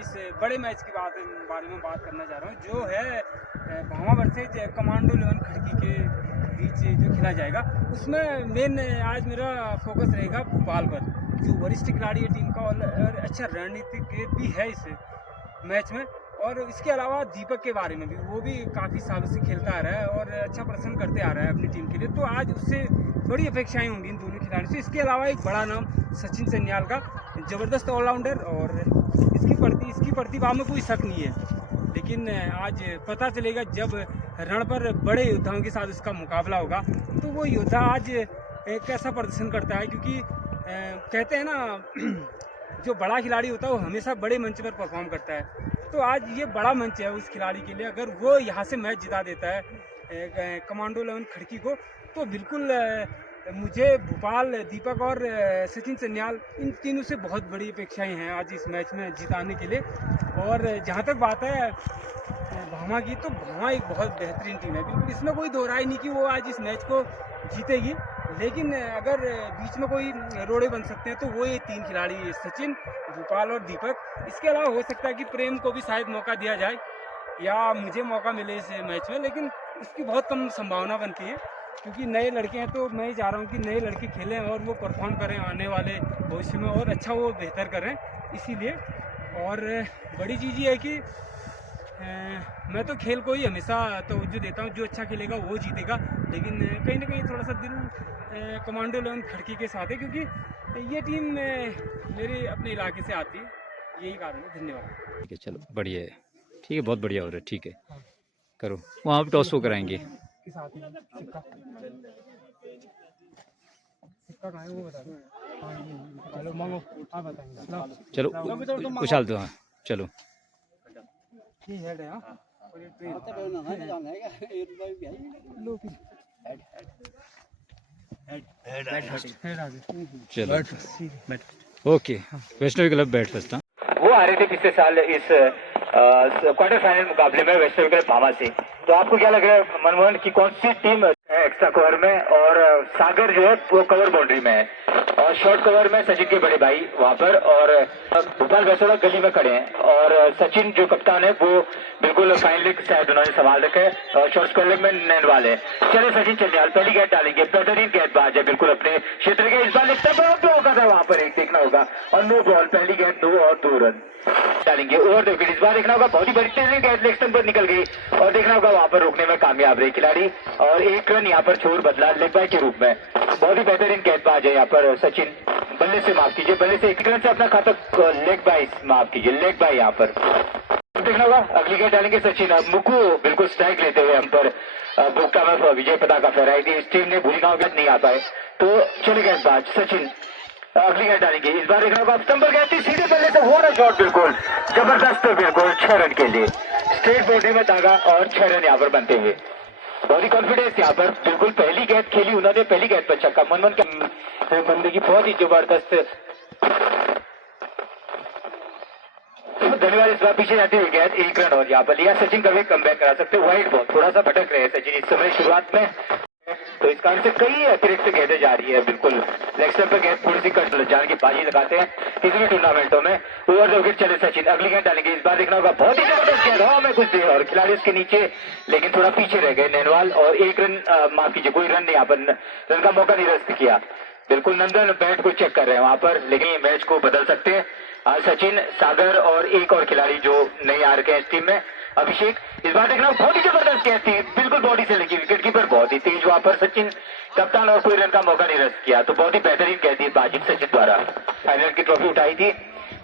इस बड़े मैच के बारे में बात करना चाह रहा हूँ, जो है भामा वर्सेज कमांडो 11 खड़की के बीच जो खेला जाएगा। उसमें मेन आज मेरा फोकस रहेगा भोपाल पर, जो वरिष्ठ खिलाड़ी है टीम का और अच्छा रणनीतिक भी है इस मैच में। और इसके अलावा दीपक के बारे में भी, वो भी काफ़ी सालों से खेलता आ रहा है और अच्छा प्रदर्शन करते आ रहा है अपनी टीम के लिए, तो आज उससे बड़ी अपेक्षाएं होंगी इन दोनों खिलाड़ियों से। इसके अलावा एक बड़ा नाम सचिन चन्याल का, ज़बरदस्त ऑलराउंडर, और इसकी प्रतिभा में कोई शक नहीं है। लेकिन आज पता चलेगा जब रण पर बड़े योद्धाओं के साथ उसका मुकाबला होगा, तो वो योद्धा आज कैसा प्रदर्शन करता है। क्योंकि कहते हैं ना जो बड़ा खिलाड़ी होता है वो हमेशा बड़े मंच पर परफॉर्म करता है, तो आज ये बड़ा मंच है उस खिलाड़ी के लिए। अगर वो यहाँ से मैच जिता देता है कमांडो 11 खड़की को, तो बिल्कुल मुझे भोपाल, दीपक और सचिन चन्याल, इन तीनों से बहुत बड़ी अपेक्षाएं हैं आज इस मैच में जिताने के लिए। और जहाँ तक बात है भामा की, तो भामा एक बहुत बेहतरीन टीम है, बिल्कुल इसमें कोई दो राय नहीं कि वो आज इस मैच को जीतेगी। लेकिन अगर बीच में कोई रोड़े बन सकते हैं तो वो ये तीन खिलाड़ी, सचिन, भोपाल और दीपक। इसके अलावा हो सकता है कि प्रेम को भी शायद मौका दिया जाए या मुझे मौका मिले इस मैच में, लेकिन इसकी बहुत कम संभावना बनती है क्योंकि नए लड़के हैं। तो मैं चाह रहा हूँ कि नए लड़के खेलें और वो परफॉर्म करें आने वाले भविष्य में और अच्छा वो बेहतर करें, इसीलिए। और बड़ी चीज़ ये है कि मैं तो खेल को ही हमेशा तवज्जो देता हूँ, जो अच्छा खेलेगा वो जीतेगा। लेकिन कहीं ना कहीं थोड़ा सा दिल कमांडो 11 खड़की के साथ है, क्योंकि ये टीम मेरे अपने इलाके से आती है, यही कारण है। धन्यवाद। ठीक है, चलो बढ़िया है, ठीक है, बहुत बढ़िया हो रहा है, ठीक है, करो। वहाँ पे टॉस वो कराएंगे। सिक्का कहाँ है वो बता दो। चलो मांगो, आप बताएंगे। चलो उछाल दो, हाँ चलो। ये हेड है, हाँ, और ये ट्रेन। चलो okay, Vaishnavi club bat first. वो आ रहे थे पिछले साल इस क्वार्टर फाइनल मुकाबले में वैष्णवी क्लब भामा से। तो आपको क्या लग रहा है मनमोहन की कौन सी टीम एक्स्ट्रा कवर में, और सागर जो है वो कवर बाउंड्री में है, और शॉर्ट कवर में सचिन के बड़े भाई वहां पर, और भोपाल वैसोड़ा गली में खड़े हैं, और सचिन जो कप्तान है वो बिल्कुल फाइन लेग साइड उन्होंने संभाल रखा है, और शॉर्ट स्कोर लेग में नैनवाल है। चले सचिन चन्याल पहली गेंद डालेंगे, बेहतरीन गेंदबाज है बिल्कुल अपने क्षेत्र के। इस बार लेग पर होगा था वहां पर, एक देखना होगा, और नो बॉल, पहली गेंद 2 और 2 रन डालेंगे। ओवर द विकेट इस बार देखना होगा, बहुत ही बड़ी तेजी गेंद लेग स्टंप पर निकल गई, और देखना होगा वहां पर रोकने में कामयाब रहे खिलाड़ी, और 1 रन यहाँ पर छोड़ बदला लेग बाय के रूप में। बहुत ही बेहतरीन गेंदबाज है यहाँ पर सचिन, बल्ले से माफ कीजिए, बल्ले से 1 रन से अपना खाता लेग बाय, माफ कीजिए लेग बाय यहाँ पर। देखना होगा अगली गेंद डालेंगे सचिन। मुकू बिल्कुल स्ट्राइक लेते हुए हम पर बोक्टा में विजय पताका फहराई थी। इस टीम ने भूरी गांव गेंद नहीं आ पाए, तो चले गेंदबाज सचिन अगली गेंद डालेंगे। इस बार देखना होगा स्टंपर गेंद थी, सीधे बल्ले से हुआ शॉट, बिल्कुल जबरदस्त, बिल्कुल 6 रन के लिए स्ट्रेट बाउंड्री में दागा, और 6 रन यहाँ पर बनते हुए। बहुत ही कॉन्फिडेंस यहाँ पर, बिल्कुल पहली गेंद खेली उन्होंने, पहली गेंद पर छक्का। मनमोहन के बंदे की बहुत ही जबरदस्त, धन्यवाद। इस बार पीछे जाती हुई गेंद 1 रन और यहाँ पर लिया। सचिन कभी कमबैक करा सकते, वाइड बॉल थोड़ा सा भटक रहे हैं सचिन इस समय शुरुआत में, तो इस कारण से कई अतिरिक्त गेंदें जा रही है, बिल्कुल लेग स्टंप पर गेंद थोड़ी सी कट जाने की बाजी लगाते हैं किसी भी टूर्नामेंटों में। ओवर द विकेट चले सचिन, अगली गेंद डालेंगे। इस बार देखना होगा बहुत ही जबरदस्त गेंद हवा में कुछ देर, और खिलाड़ी उसके नीचे लेकिन थोड़ा पीछे रह गए नैनवाल, और 1 रन माफ कीजिए, कोई रन नहीं यहाँ पर, रन का मौका निरस्त किया। बिल्कुल नंदन बैट को चेक कर रहे हैं वहां पर, लेकिन ये मैच को बदल सकते हैं सचिन, सागर और एक और खिलाड़ी जो नए आ रखे हैं इस टीम में, अभिषेक। इस बार देखना बहुत ही जबरदस्त गेंद थी, बिल्कुल बॉडी से लगी, विकेट कीपर बहुत ही तेज वहां पर सचिन, कप्तान, और कोई रन का मौका निरस्त किया। तो बहुत ही बेहतरीन गेंद थी बाजिद सचिन द्वारा। फाइनल की ट्रॉफी उठाई थी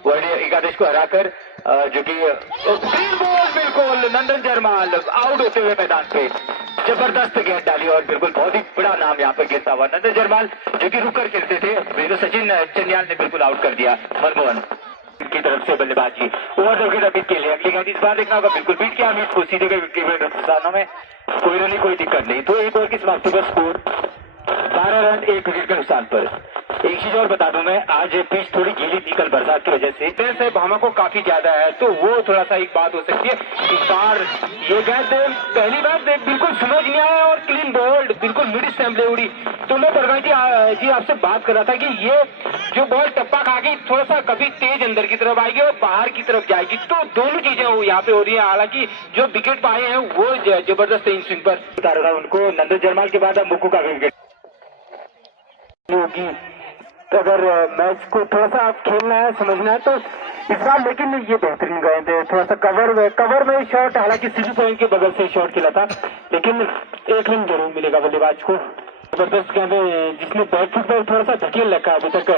वर्ल्ड एकादश को हराकर, जो कि ग्रीन बॉल, बिल्कुल नंदन जरमाल आउट होते हुए मैदान पे जबरदस्त गेंद डाली, और बिल्कुल बहुत ही बड़ा नाम यहाँ पर गिरता हुआ नंदन जरमाल, जो कि रुक कर खेलते थे, तो सचिन चन्याल ने बिल्कुल आउट कर दिया मनमोहन की तरफ से बल्लेबाजी। ओवर द विकेट अमित के लिए अगली गेंद इस बार देखना होगा, बिल्कुल बीट किया अमित को, सीधे गए स्थानों में, कोई रन कोई दिक्कत नहीं। तो 1 ओवर की समाप्ति पर स्कोर 12 रन 1 विकेट के नुकसान पर। एक चीज और बता दूं मैं, आज पिच थोड़ी गीली थी कल बरसात की वजह से, तेज से भामा को काफी ज्यादा है, तो वो थोड़ा सा एक बात हो सकती है। इस बार ये गेंद पहली बार बिल्कुल समझ नहीं आया और क्लीन बोल्ड, बिल्कुल मिड स्टैम्प ले उड़ी। तो मैं परगाई जी आपसे बात कर रहा था कि ये जो बॉल टप्पा खा गई, थोड़ा सा कभी तेज अंदर की तरफ आएगी और बाहर की तरफ जाएगी, तो दोनों चीजें यहाँ पे हो रही है। हालांकि जो विकेट पाए हैं वो जबरदस्त इन स्विंग पर उतारा था उनको। नंदन जरमाल के बाद अब मुक्कू का विकेट होगी। तो अगर मैच को थोड़ा सा खेलना है, समझना है, तो इस बार लेकिन ये बेहतरीन गए थे। थोड़ा सा कवर में शॉट, हालांकि सीधी पॉइंट के बगल से शॉट खेला था, लेकिन एक रन जरूर मिलेगा बल्लेबाज को। जबरदस्त गेंद जिसने बैट फुट पर थोड़ा सा धकेल रखा अभी तक,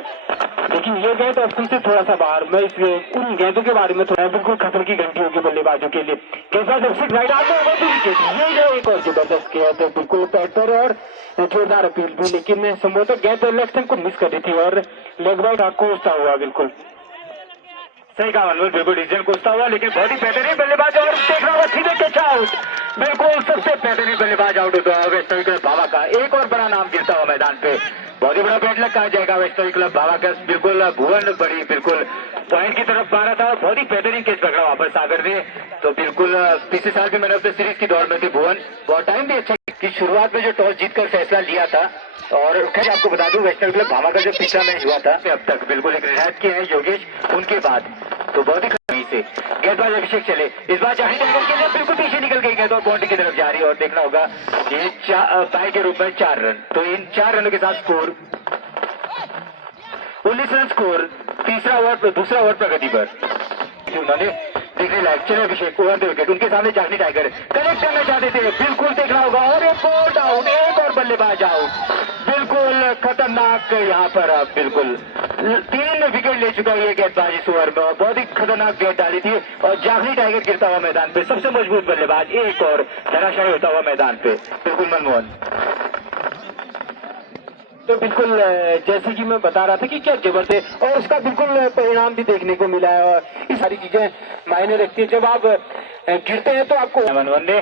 लेकिन ये गेंद ऑप्शन से थोड़ा सा बाहर। मैं उन गेंदों के बारे में थोड़ा बिल्कुल खतरे की घंटी होगी बल्लेबाजों के लिए। गेंदबाज अभिषेक राइट आते ये एक और जबरदस्त गेंद, बिल्कुल पैड पर और जोरदार अपील भी, लेकिन संभवतः गेंद लेफ्ट हैंड को मिस कर रही थी और लेग बाइट कोसता हुआ, बिल्कुल सही कहा मनोज, बिल्कुल डिसीजन कोसता हुआ, लेकिन बहुत ही बेहतरीन बल्लेबाज और देख रहा हुआ सीधे कैच आउट, बिल्कुल सबसे बेहतरीन बल्लेबाज आउट होता है वेस्टर्न क्लब भावा का। एक और बड़ा नाम गिरता हुआ मैदान पे, बहुत ही बड़ा बैट लग कहा जाएगा वेस्टर्न क्लब भावा का। बिल्कुल भुवन बड़ी बिल्कुल पॉइंट की तरफ मारा था, बहुत ही बेहतरीन कैच पकड़ा वहां पर सागर ने। तो बिल्कुल पिछले साल भी मैंने अपने सीरीज की दौड़ में थी भुवन, बहुत टाइम भी अच्छा कि शुरुआत में जो टॉस जीतकर फैसला लिया था। और खैर आपको बता दूं वेस्टर्न क्लब भावा का जो पिछला मैच हुआ था अब तक बिल्कुल एक रिटायर्ड किया है योगेश उनके बाद, तो बहुत ही खतरनाक से गेंदबाज अभिषेक चले। इस बार जाहिर टाइगर के लिए बिल्कुल पीछे निकल गई गेंद और बाउंड्री की तरफ जा रही है और देखना होगा ये बाई के रूप में 4 रन। तो इन 4 रनों के साथ स्कोर 19 रन स्कोर, दूसरा ओवर प्रगति पर उन्होंने देखने लायक। चले अभिषेक ओवर द विकेट, उनके सामने जागनी टाइगर कनेक्ट करना चाहते थे, बिल्कुल देखना होगा और एक बोल्ड आउट, एक और बल्लेबाज आउट, बिल्कुल खतरनाक यहाँ पर। अब बिल्कुल 3 विकेट ले चुका है ये गेंदबाज इस ओवर में, बहुत ही खतरनाक गेंद डाली थी और जागनी टाइगर गिरता हुआ मैदान पे, सबसे मजबूत बल्लेबाज एक और धराशायी होता हुआ मैदान पे, बिल्कुल मनमोहन। तो बिल्कुल जैसे कि मैं बता रहा था कि क्या जबरदस्त और उसका बिल्कुल परिणाम भी देखने को मिला है और ये सारी चीजें मायने रखती है। जब आप गिरते हैं तो आपको मनमोहन ने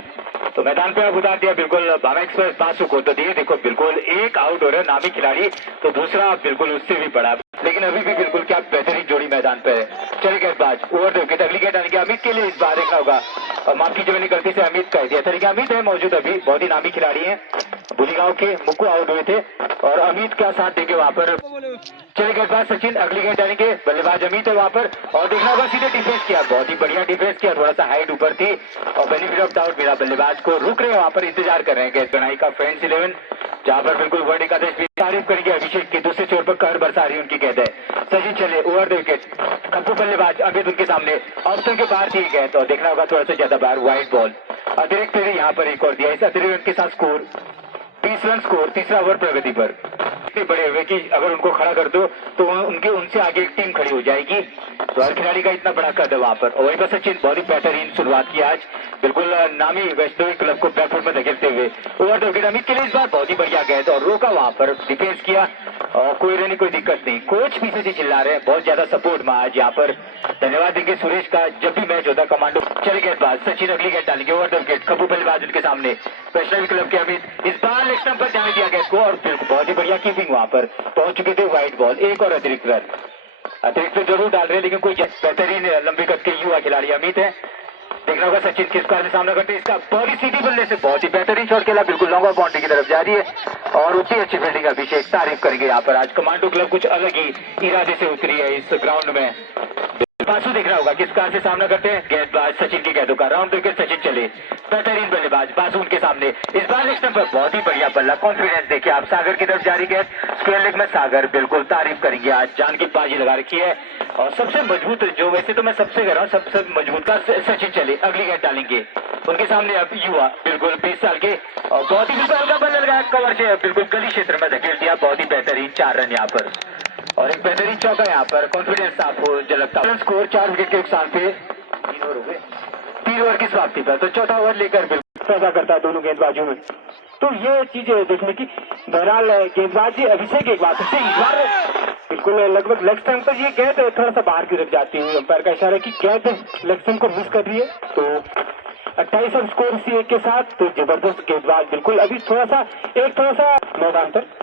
तो मैदान पे अब उतार दिया बिल्कुल भामा एक्सप्रेस बासु को, तो दिए देखो बिल्कुल एक आउट हो रहा है नामी खिलाड़ी, तो दूसरा बिल्कुल उससे भी बड़ा, लेकिन अभी भी बिल्कुल क्या बेहतरीन जोड़ी मैदान पे है। चले गेंदबाज ओवर द विकेट, अगली गेंद आने के अमित के लिए इस बार देखना होगा, और माफ कीजिए मैंने गलती से अमित कह दिया, तरीके अमित है मौजूद अभी, बहुत ही नामी खिलाड़ी है, बुलीगांव के मुक्कू आउट हुए थे और अमित का साथ देंगे वहां पर। चले गेंदबाज सचिन, अगली गेंद आने के बल्लेबाज अमित है वहां पर और देखना होगा सीधे डिफेंस किया, बहुत ही बढ़िया डिफेंस किया, थोड़ा सा हाइट ऊपर थी और बेनिफिट ऑफ डाउट मिला बल्लेबाज को, रुक रहे हैं वहां पर, इंतजार कर रहे हैं गेंद बनाई का फ्रेंड्स 11, जहां पर बिल्कुल वर्ल्ड एकादश भी तारीफ करेंगे अभिषेक की, दूसरे छोर पर कहर बरसा रही उनकी गेंद है। सचिन चले ओवर द विकेट, खप्पू बल्लेबाज अमित उनके सामने ऑप्शन के बाहर थी गेंद और देखना होगा थोड़ा सा ज्यादा बाहर वाइड बॉल, अतिरिक्त यहाँ पर एक और दिया, इस अतिरिक्त के साथ स्कोर 30 रन स्कोर, तीसरा ओवर प्रगति पर। इतने बड़े हुए कि अगर उनको खड़ा कर दो तो उनसे आगे एक टीम खड़ी हो जाएगी, तो हर खिलाड़ी का इतना बड़ा कद है वहां पर। और वहीं पर सचिन बहुत ही बेहतरीन शुरुआत की आज, बिल्कुल नामी वैष्णवी क्लब को बैकफुट में धकेलते हुए ओवर द विकेट अमित के लिए इस बार बहुत ही बढ़िया गेंद और रोका वहां पर, डिफेंस किया और कोई रन कोई दिक्कत नहीं। कोच पीछे से चिल्ला रहे हैं, बहुत ज्यादा सपोर्ट में आज यहाँ पर, धन्यवाद देंगे सुरेश का, जब भी मैच होता कमांडो। चले गेंदबाज सचिन, अगली गेंद डालेंगे ओवर द विकेट, खप्पू बल्लेबाज उनके सामने वैष्णवी क्लब के अमित, इस बार लेग स्टंप पर जाने दिया गेंद को और बहुत ही बढ़िया कीपिंग वहां पर, पहुंच चुके थे वाइट बॉल, एक और अतिरिक्त रन, अतिरिक्त जरूर डाल रहे हैं लेकिन कोई बेहतरीन लंबी कद के युवा खिलाड़ी अमित है। देखना होगा सचिन किस कार से सामना करते हैं, इसका बॉडी सीधी बल्ले से बहुत ही बेहतरीन शॉट खेला, बिल्कुल लॉन्ग बाउंड्री की तरफ जा रही है और उतनी अच्छी फील्डिंग अभिषेक, तारीफ करेंगे यहाँ पर। आज कमांडो क्लब कुछ अलग ही इरादे से उतरी है इस ग्राउंड में। बासु देख रहा होगा किस कार से सामना करते हैं, गेंदबाज सचिन की गेंदों का राउंड विकेट, सचिन चले, बेहतरीन बल्लेबाज बासु उनके सामने, इस बार लेग स्टंप पर बहुत ही बढ़िया बल्ला, कॉन्फिडेंस देखिए आप, सागर की तरफ जारी गेंद स्क्वायर लेग में, सागर बिल्कुल तारीफ करेंगे, आज जान की बाजी लगा रखी है और सबसे मजबूत जो, वैसे तो मैं सबसे कह रहा हूँ सबसे मजबूत का सचिन चले, अगली गेंद डालेंगे उनके सामने अब युवा बिल्कुल 20 साल के और बहुत ही हल्का बल्ला लगाया कवर से, बिल्कुल गली क्षेत्र में धकेल दिया, बहुत ही बेहतरीन 4 रन यहाँ पर और एक बेहतरीन चौका यहाँ पर, कॉन्फिडेंस आपको झलकता। स्कोर 4 विकेट के नुकसान पे 3 ओवर हो गए, 3 ओवर की समाप्ति पर, तो चौथा ओवर लेकर बिल्कुल पैदा करता है दोनों गेंदबाजों में। तो ये चीज देखने की, बहरहाल गेंदबाज अभिषेक एक बात से इस बार बिल्कुल लगभग लेग स्टंप पर ये गेंद थोड़ा सा बाहर की तरफ जाती हुई, अंपायर का इशारा की गेंद लेग स्टंप को मिस कर रही है, तो 28 रन स्कोर सी 1 के साथ, तो जबरदस्त गेंदबाज बिल्कुल अभी थोड़ा सा मैदान पर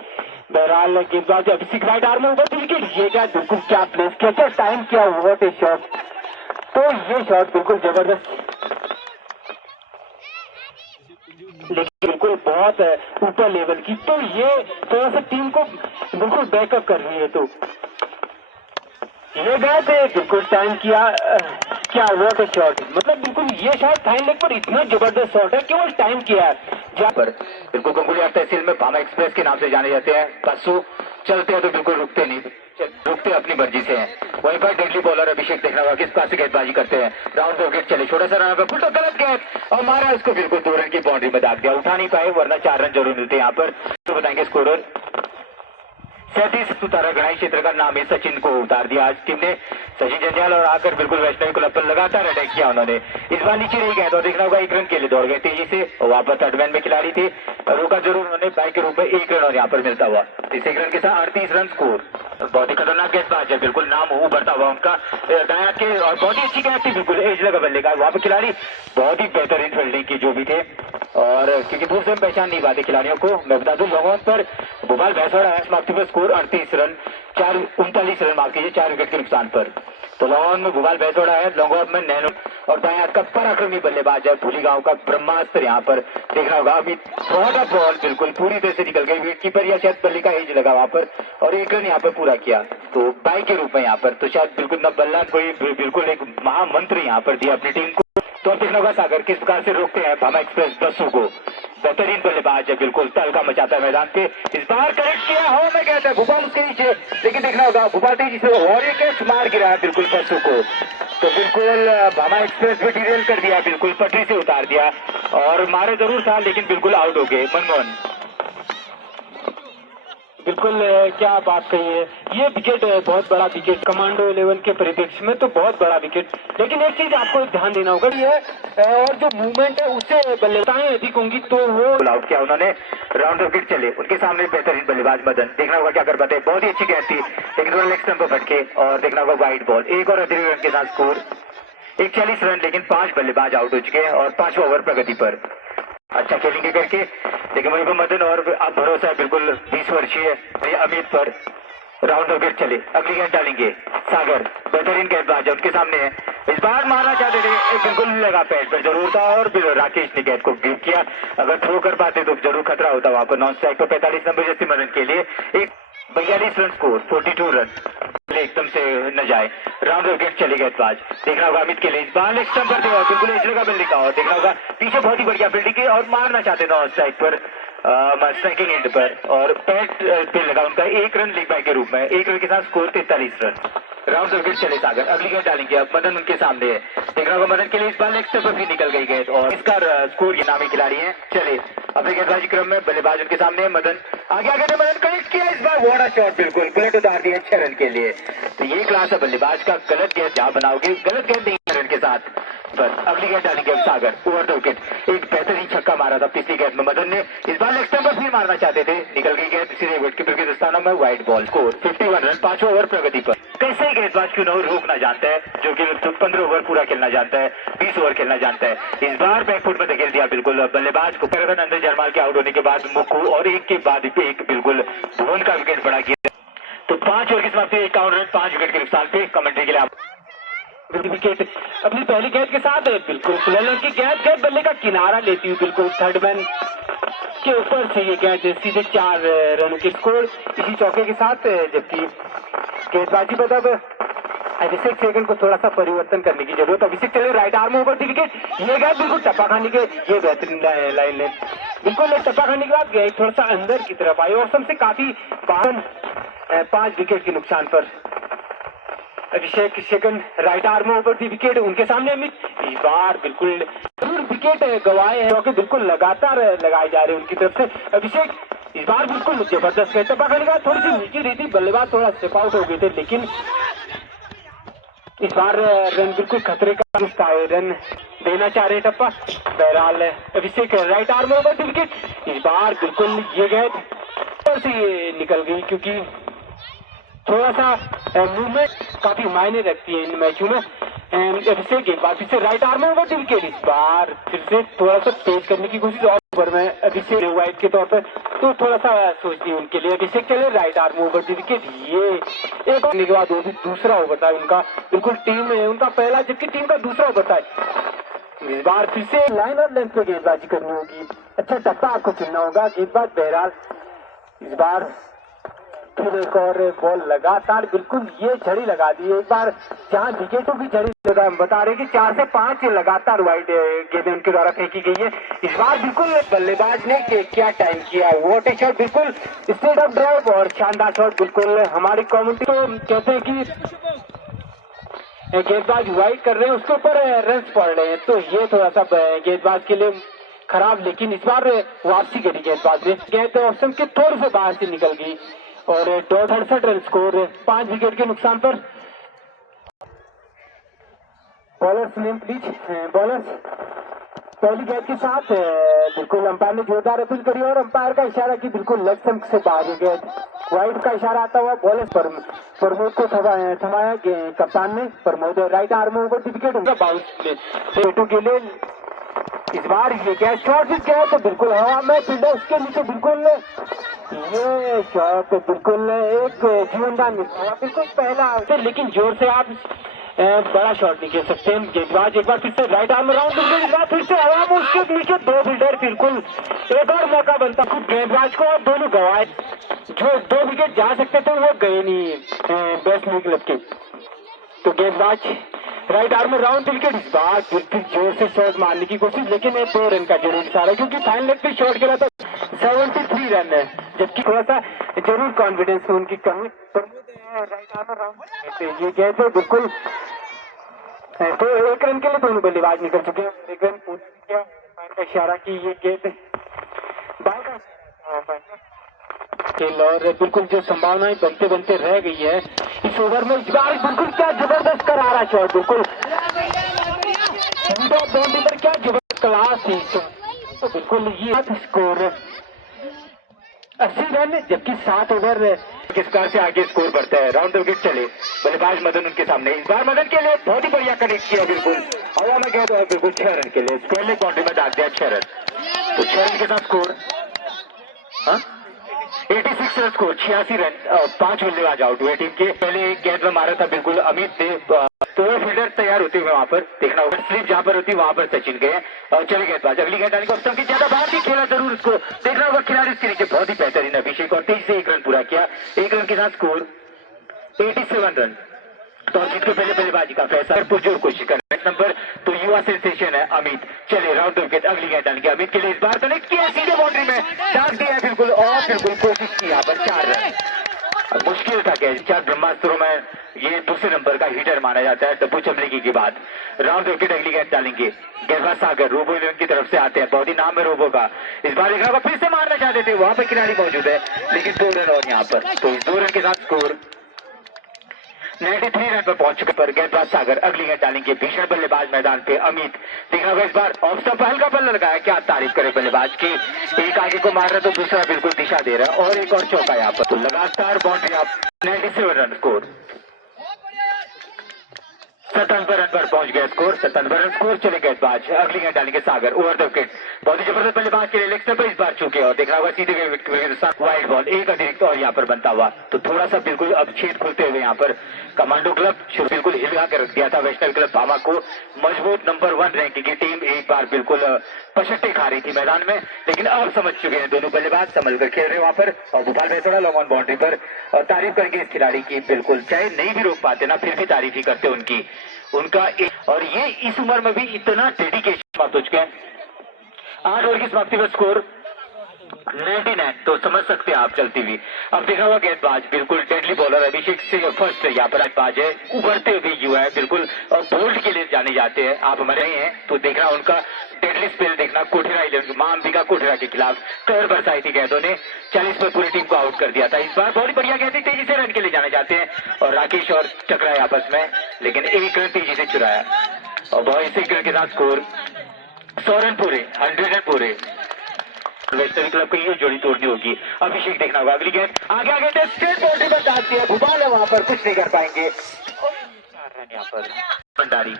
बहरहाल गेंदबाज अभिषेक राइट आर्म में ऊपर विकेट, ये क्या बिल्कुल क्या प्लेस किया, क्या टाइम किया हुआ थे शॉट, तो ये शॉट बिल्कुल जबरदस्त, लेकिन बिल्कुल बहुत ऊपर लेवल की, तो ये थोड़ा सा टीम को बिल्कुल बैकअप कर रही है। तो ये गए थे बिल्कुल टाइम किया, क्या हुआ था शॉट, मतलब बिल्कुल ये शॉट फाइन लेग पर इतना जबरदस्त शॉट है, केवल टाइम किया जहाँ पर बिल्कुल कंकुलिया तहसील में भामा एक्सप्रेस के नाम से जाने जाते हैं। बसु चलते हैं तो बिल्कुल रुकते नहीं, रुकते अपनी मर्जी से हैं। वहीं पर डेडली बॉलर अभिषेक देखना होगा किस पास से गेंदबाजी करते हैं। राउंड दो विकेट चले, छोटा सा रन पे फुल गलत गेंद और मारा इसको बिल्कुल 2 रन की बाउंड्री में दाग दिया, उठा नहीं पाए, वरना 4 रन जरूर मिलते यहाँ पर। तो बताएंगे स्कोरर 37 सुतारा गणाई क्षेत्र का नाम है, सचिन को उतार दिया आज टीम ने। सचिन जंजाल और आकर बिल्कुल वैष्णवी क्लब पर लगातार अटैक किया उन्होंने, इस बार नीचे रही गए तो देखना होगा 1 रन के लिए दौड़ गए तेजी से, वापस थर्डमैन में खिलाड़ी थे, रोका जरूर उन्होंने बाइक के रूप में 1 रन और यहाँ पर मिलता हुआ इस 1 रन के साथ 38 रन स्कोर। बहुत ही खतरनाक गेंदबाज है, बिल्कुल नाम उभरता हुआ उनका दाया के, और बहुत ही अच्छी कैच थी, बिल्कुल एज लगा बल्ले का, वहां पर खिलाड़ी बहुत ही बेहतरीन फील्डिंग की जो भी थे, और क्योंकि दूर से हम पहचान नहीं पाते खिलाड़ियों को। मैं बता दूं लॉन्ग ऑन पर भोपाल भैंसवाड़ा है, समाप्ति पर स्कोर 38 रन 39 रन माफ कीजिए 4 विकेट के नुकसान पर। तो लॉन्ग ऑन में भोपाल भैंसवाड़ा है, लॉन्ग ऑन में नैनो और दाएं हाथ का पराक्रमी बल्लेबाज है भूली गांव का ब्रह्मास्त्र, यहाँ पर देखना होगा अभी थोड़ा बॉल बिल्कुल पूरी तरह से निकल गई, विकेट कीपर या शायद बल्ले का एज लगा वहां पर, और 1 रन यहाँ पर पूरा किया तो बाई के रूप में यहाँ पर, तो शायद बिल्कुल न बल्ला कोई बिल्कुल एक महामंत्र यहाँ पर दिया अपनी टीम को। तो अब देखना होगा सागर किस प्रकार से रोकते हैं भामा एक्सप्रेस बसों को, बेहतरीन बल्लेबाज है, बिल्कुल तहलका मचाता है मैदान पे, इस बार करेक्ट किया हो मैं कहता है भोपाल उसके नीचे, लेकिन देखना होगा भोपाल तेजी से और एक कैच मार गिरा है बिल्कुल बसों को, तो बिल्कुल भामा एक्सप्रेस भी डिरेल कर दिया, बिल्कुल पटरी से उतार दिया, और मारे जरूर था लेकिन बिल्कुल आउट हो गए। मनमोहन बिल्कुल क्या बात कही है, ये विकेट बहुत बड़ा विकेट कमांडो 11 के परिप्रेक्ष्य में, तो बहुत बड़ा विकेट, लेकिन एक चीज आपको ध्यान देना होगा ये और जो मूवमेंट है उससे बल्लेबाजें अधिक होंगी तो वो आउट किया उन्होंने। राउंड विकेट चले उनके सामने बेहतरीन बल्लेबाज मदन, देखना होगा क्या कर पाते, बहुत ही अच्छी गेंद थी लेकिन वो लेग स्टंप पर फटके, और देखना होगा वाइड बॉल, 1 और अतिरिक्त रन के साथ स्कोर 41 रन, लेकिन 5 बल्लेबाज आउट हो चुके हैं और 5वां ओवर प्रगति पर, अच्छा खेलेंगे करके, लेकिन वहीं पर मदन और अब भरोसा है बिल्कुल 20 वर्षीय अमित पर। राउंड विकेट चले, अगली गेंद डालेंगे सागर, बेहतरीन गेंदबाज उनके सामने है, इस बार मारना चाहते थे बिल्कुल लगा पैड पर जरूर था, और राकेश ने गेंद को ग्रिप किया, अगर थ्रो कर पाते तो जरूर खतरा होता वहां पर। नॉन स्ट्राइक पर 45 नंबर जैसे मदन के लिए एक 42 रन स्कोर 42 रन एकदम से न जाए। राउंड विकेट चले गेंदबाज, देखना होगा अमित के लिए, इस बार लेग स्टंप पर थे और बिल्कुल एज लगा बिल्डिंग का, और देखना होगा पीछे बहुत ही बढ़िया बिल्डिंग की, और मारना चाहते थे ऑन स्ट्राइक पर स्ट्राइकिंग एंड पर, और पैड पे लगा उनका 1 रन लीग बाय के रूप में, 1 रन के साथ स्कोर 43 रन। राउंड विकेट चले सागर, अगली गेंद डालेंगे, अब मदन उनके सामने है, देखना होगा मदन के लिए, इस बार लेग स्टंप पर भी निकल गई गेंद, और इसका स्कोर ये नामी खिलाड़ी है। चले अपने गेंदबाजी क्रम में बल्लेबाज उनके सामने है, मदन आगे आगे मदन कनेक्ट किया, इस बार वाड़ा शॉट बिल्कुल गलत उतार दिया 6 रन के लिए, तो ये क्लास है बल्लेबाज का, गलत गेंद जहां बनाओगे गलत गेंद नहीं रन के साथ। पर अगली गेंद डालेंगे सागर, ओवर द विकेट, एक बेहतरीन छक्का मारा था पिछली गेंद में मदन ने, इस बार लेग स्टंप पर फिर मारना चाहते थे, निकल गई गेंद सीधे विकेट कीपर के दस्तानों में, वाइड बॉल, स्कोर 51 रन 5वां ओवर प्रगति पर। कैसे गेंदबाज क्यों न रोकना जानता है, जो कि 15 ओवर पूरा खेलना जानता है, 20 ओवर खेलना जानता है, इस बार बैकफुट में धकेल दिया बिल्कुल बल्लेबाज को, नंदन जरमाल के आउट होने के बाद मुक्कू, और एक के बाद एक बिल्कुल भुवन का विकेट बड़ा गया, तो 5 ओवर की समाप्ति 51 रन 5 विकेट के नुकसान पे। कमेंट्री के लिए आप विकेट अपनी पहली गेंद के साथ बिल्कुल स्लोलर की गेंद बल्ले का किनारा लेती हुई बिल्कुल थर्ड मैन के ऊपर से ये गेंद सीधे 4 रन के स्कोर इसी चौके के साथ, जबकि गेंदबाजी मतलब अभिषेक सेकंड को थोड़ा सा परिवर्तन करने की जरूरत। अभिषेक चले right arm over the wicket, ये गेंद बिल्कुल टप्पा खाने के, ये बेहतरीन लाइन लेन बिल्कुल टप्पा खाने के बाद गए थोड़ा सा अंदर की तरफ आई, और सबसे काफी 5 विकेट के नुकसान पर Abhishek second right arm over the wicket उनके सामने अमित, इस बार बिल्कुल विकेट गवाए हैं क्योंकि बिल्कुल लगातार लगाए जा रहे हैं उनकी तरफ से। अभिषेक इस बार बिल्कुल जबरदस्त टप्पा खाने के बाद थोड़ी सी नीचे रही थी, बल्लेबाज थोड़ा स्टेप आउट हो गए थे, लेकिन इस बार रन बिल्कुल खतरे का रन देना चाह रहे टप्पा। बहरहाल Abhishek right arm over the wicket, इस बार बिल्कुल ये गेंद से निकल गई, क्योंकि थोड़ा सा मूवमेंट काफी मायने रखती है इन मैचों में। अभिषेक एक बार फिर से right arm over the wicket, इस बार फिर से थोड़ा सा तेज करने की कोशिश, और पर मैं अभिषेक वाइट के तौर पर तो थोड़ा सा सोचती हूँ उनके लिए। अभिषेक के लिए right arm over the wicket, ये एक होने के बाद वो भी दूसरा ओवर था उनका, बिल्कुल टीम में उनका पहला जबकि टीम का दूसरा ओवर था। इस बार फिर से लाइन और लेंथ पे गेंदबाजी करनी होगी, अच्छा टप्पा आपको चुनना होगा। गेंदबाज बहरहाल इस बार फिर एक और बॉल लगातार बिल्कुल ये झड़ी लगा दी एक बार, जहां विकेटों की झड़ी लगा। बता रहे कि 4 से 5 लगातार वाइड गेंदें उनके द्वारा फेंकी गई है। इस बार बिल्कुल बल्लेबाज ने क्या टाइम किया, वॉट ए शॉट, बिल्कुल स्ट्रेट अप ड्राइव और शानदार शॉट। बिल्कुल हमारी कमेंट्री तो कहते हैं कि गेंदबाज वाइड कर रहे हैं उसके ऊपर रन पड़ रहे हैं, तो ये थोड़ा सा गेंदबाज के लिए खराब। लेकिन इस बार वापसी करी गेंदबाज ने, गेंद ऑप्शन के थोड़े से बाहर से निकल गई और 68 रन स्कोर 5 विकेट के नुकसान पर। Bowlers name please. बॉलर्स पहली गेंद के साथ बिल्कुल अंपायर ने जोरदार अपील करी और अंपायर का इशारा की बिल्कुल लेग स्टंप से बाहर गेंद, वाइड का इशारा आता हुआ बॉलर प्रमोद को थमाया कप्तान ने। Pramod right arm over the wicket bounce विकेटों के लिए। इस बार ये क्या शॉट भी क्या तो बिल्कुल हवा में फील्डर उसके नीचे, बिल्कुल ये शॉट बिल्कुल एक जीवनदान मिलता है बिल्कुल पहला, लेकिन जोर से आप बड़ा शॉट नहीं खेल सकते। गेंदबाज एक बार फिर से राइट आर्म राउंड फिर से हवा में उसके नीचे 2 फील्डर, बिल्कुल एक और मौका बनता खुद गेंदबाज को और दोनों गवाए। जो 2 विकेट जा सकते थे वो गए नहीं बैट्समैन क्लब के, तो गेंदबाज राइट आर्म राउंड विकेट। इस बार फिर जोर से शॉट मारने की कोशिश, लेकिन 2 रन का जरूर इशारा क्योंकि फाइनल लेग पे शॉट खेला था 73 रन है, जबकि थोड़ा सा जरूर कॉन्फिडेंस में उनकी कमी। राइट आर्म राउंड ये गए थे बिल्कुल, तो 1 रन के लिए दोनों बल्लेबाज निकल चुके हैं। 1 रन पूछ किया का इशारा की ये गेंद खेल और बिल्कुल जो संभावनाएं बनते बनते रह गई है इस ओवर में। इस बार बिल्कुल क्या जबरदस्त करारा शॉट, बिल्कुल बाउंड्री पर क्या जबरदस्त क्लास थी, तो बिल्कुल ये स्कोर 80 रन, जबकि 7 ओवर किस कार से आगे स्कोर बढ़ता है। राउंड विकेट चले, बल्लेबाज मदन उनके सामने। इस बार मदन के लिए बहुत ही बढ़िया कनेक्ट किया, बिल्कुल हवा में गया तो है बिल्कुल 6 रन के लिए स्क्वायर लेग बाउंड्री में दाग दिया 6 रन, तो 6 रन के साथ स्कोर 86 रन स्कोर 86 रन 5 बल्लेबाज आउट हुए टीम के। पहले एक गेंद में मारा था बिल्कुल अमित ने, तो वो फील्डर तैयार होते हुए वहां पर देखना होगा, स्लिप जहां पर होती है वहां पर सचिन गए और चले गेंदबाज अगली गेंद आने को ऑप्शन की ज्यादा बाहर भी खेला जरूर, उसको देखना होगा खिलाड़ी इसके नीचे बहुत ही बेहतरीन अभिषेक और 23 से 1 रन पूरा किया। 1 रन के साथ स्कोर 87 रन। तो जीत के पहले बल्लेबाजी का फैसला पुरजोर कोशिश कर नेक्स्ट नंबर तो युवा सेंसेशन है अमित। चले राउंड विकेट अगली गेंद डाल के अमित के लिए इस बार कनेक्ट किया सीधे बाउंड्री में डाल दिया बिल्कुल, और बिल्कुल कोशिश की यहाँ पर 4 रन। मुश्किल था कैच, 4 ब्रह्मास्त्रों में ये दूसरे नंबर का हिटर माना जाता है डब्बू चमड़गी के बाद। राउंड विकेट अगली गेंद डालेंगे गेंदबाज सागर रोबो इलेवन की तरफ से आते हैं, बहुत ही नाम है रोबो का। इस बार एक फिर से मारना चाहते थे, वहां पर खिलाड़ी मौजूद है लेकिन 2 रन और यहाँ पर, तो इस 2 रन के साथ स्कोर 93 रन पर पहुंच चुके पर गेंदबाज सागर अगली गेंद डालेंगे। भीषण बल्लेबाज मैदान पे अमित, देखना होगा इस बार ऑफ स्टंप हल्का बल्ला लगाया, क्या तारीफ करे बल्लेबाज की, एक आगे को मार रहा तो दूसरा बिल्कुल दिशा दे रहा है और एक और चौका यहाँ पर, तो लगातार बाउंड्री आप 97 रन स्कोर 97 रन पर पहुंच गया स्कोर 97 रन स्कोर। चले गेंदबाज अगली गेंद डालेंगे सागर ओवर द विकेट, बहुत ही जबरदस्त बल्लेबाज के लिए लेग स्टंप पर इस बार चुके और देखना होगा सीधे विकेट के साथ वाइड बॉल एक अतिरिक्त और यहाँ पर बनता हुआ, तो थोड़ा सा बिल्कुल अब छेद खुलते हुए यहाँ पर कमांडो क्लब बिल्कुल हिला कर रख दिया था वैष्णव क्लब भामा को। मजबूत नंबर 1 रैंकिंग की टीम एक बार बिल्कुल पछट्टे खा रही थी मैदान में, लेकिन अब समझ चुके हैं दोनों बल्लेबाज, संभल कर खेल रहे वहां पर। और भोपाल में थोड़ा लॉन्ग ऑन बाउंड्री पर और तारीफ करके इस खिलाड़ी की बिल्कुल, चाहे नहीं भी रोक पाते ना फिर भी तारीफ ही करते उनकी, उनका और ये इस उम्र में भी इतना डेडिकेशन समाप्त हो चुके हैं। 8 ओवर की समाप्ति में स्कोर 99, तो समझ सकते हैं आप चलती हुई। अब देखा हुआ गेंदबाज बिल्कुल डेडली बॉलर अभिषेक से फर्स्ट यहाँ पर गेंदबाज है, उभरते हुए युवा है बिल्कुल और बोल्ड के लिए जाने जाते हैं, आप हमारे हैं तो देखना उनका डेडली स्पेल देखना। कोठेरा 11 मां अंबिका कोठेरा के खिलाफ कहर बरसाई थी गेंदों ने, 40 पर पूरी टीम को आउट कर दिया था। इस बार बहुत बढ़िया गेंद तेजी से रन के लिए जाने जाते हैं और राकेश और टकराए आपस में, लेकिन 1 रन तेजी से चुराया और बहुत 1 रन के साथ स्कोर 100 रन पूरे 100 रन पूरे। वैष्णवी क्लब को ये जोड़ी तोड़नी होगी। अभिषेक देखना होगा अगली गेंद आगे आगे स्ट्रेट बाउंड्री पर डालती है, भोपाल है वहां पर कुछ नहीं कर पाएंगे। 4 रन यहाँ पर भंडारी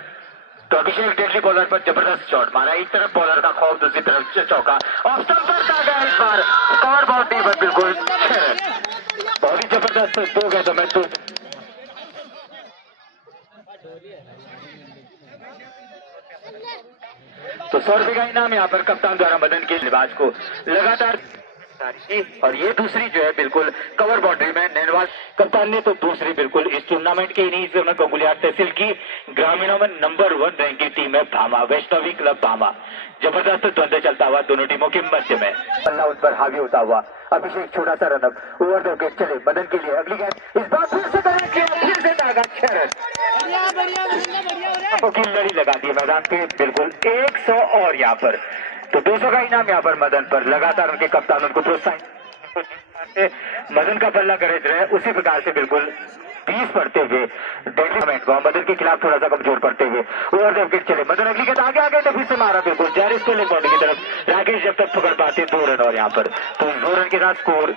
तो अभिषेक डेडली बॉलर पर जबरदस्त शॉट मारा, एक तरफ बॉलर का खौफ, दूसरी तरफ चौका और स्टंप पर सागर इस बार कवर बाउंड्री पर बिल्कुल 6 रन। बहुत ही जबरदस्त 2 गेंदों में 2। तो 100 रुपए का इनाम यहाँ पर कप्तान द्वारा मदन के लिबाज को लगातार, और ये दूसरी जो है बिल्कुल कवर बाउंड्री में नैनवाल कप्तान ने तो दूसरी बिल्कुल इस टूर्नामेंट के इनिंग्स में गंगुलियार तहसील की ग्रामीणों में नंबर 1 रैंकिंग टीम है भामा, वैष्णवी क्लब भामा। जबरदस्त द्वंद्व चलता हुआ दोनों टीमों के मध्य में, अल्लाह उन पर हावी होता हुआ। अभिषेक छोटा सा रनअप, ओवर द विकेट चले मदन के लिए अगली गेंद, इस बार फिर से करें किया, फिर से दागा 6 रन की लड़ी लगा दी मैदान पे बिल्कुल 100 और यहाँ पर तो 200 का इनाम यहाँ पर मदन पर। लगातार उनके कप्तान उनको प्रोत्साहन, मदन का बल्ला गरज रहे उसी प्रकार से बिल्कुल 20 पड़ते हुए डेवलपमेंट मदन के खिलाफ थोड़ा सा कमजोर पड़ते हुए ओवर द विकेट चले मदन अगली गेंद आगे आगे तो फिर से मारा बिल्कुल जारी को लेग बॉडी की तरफ, राकेश जब तक पकड़ पाते 2 रन और यहाँ पर तो 2 रन के साथ score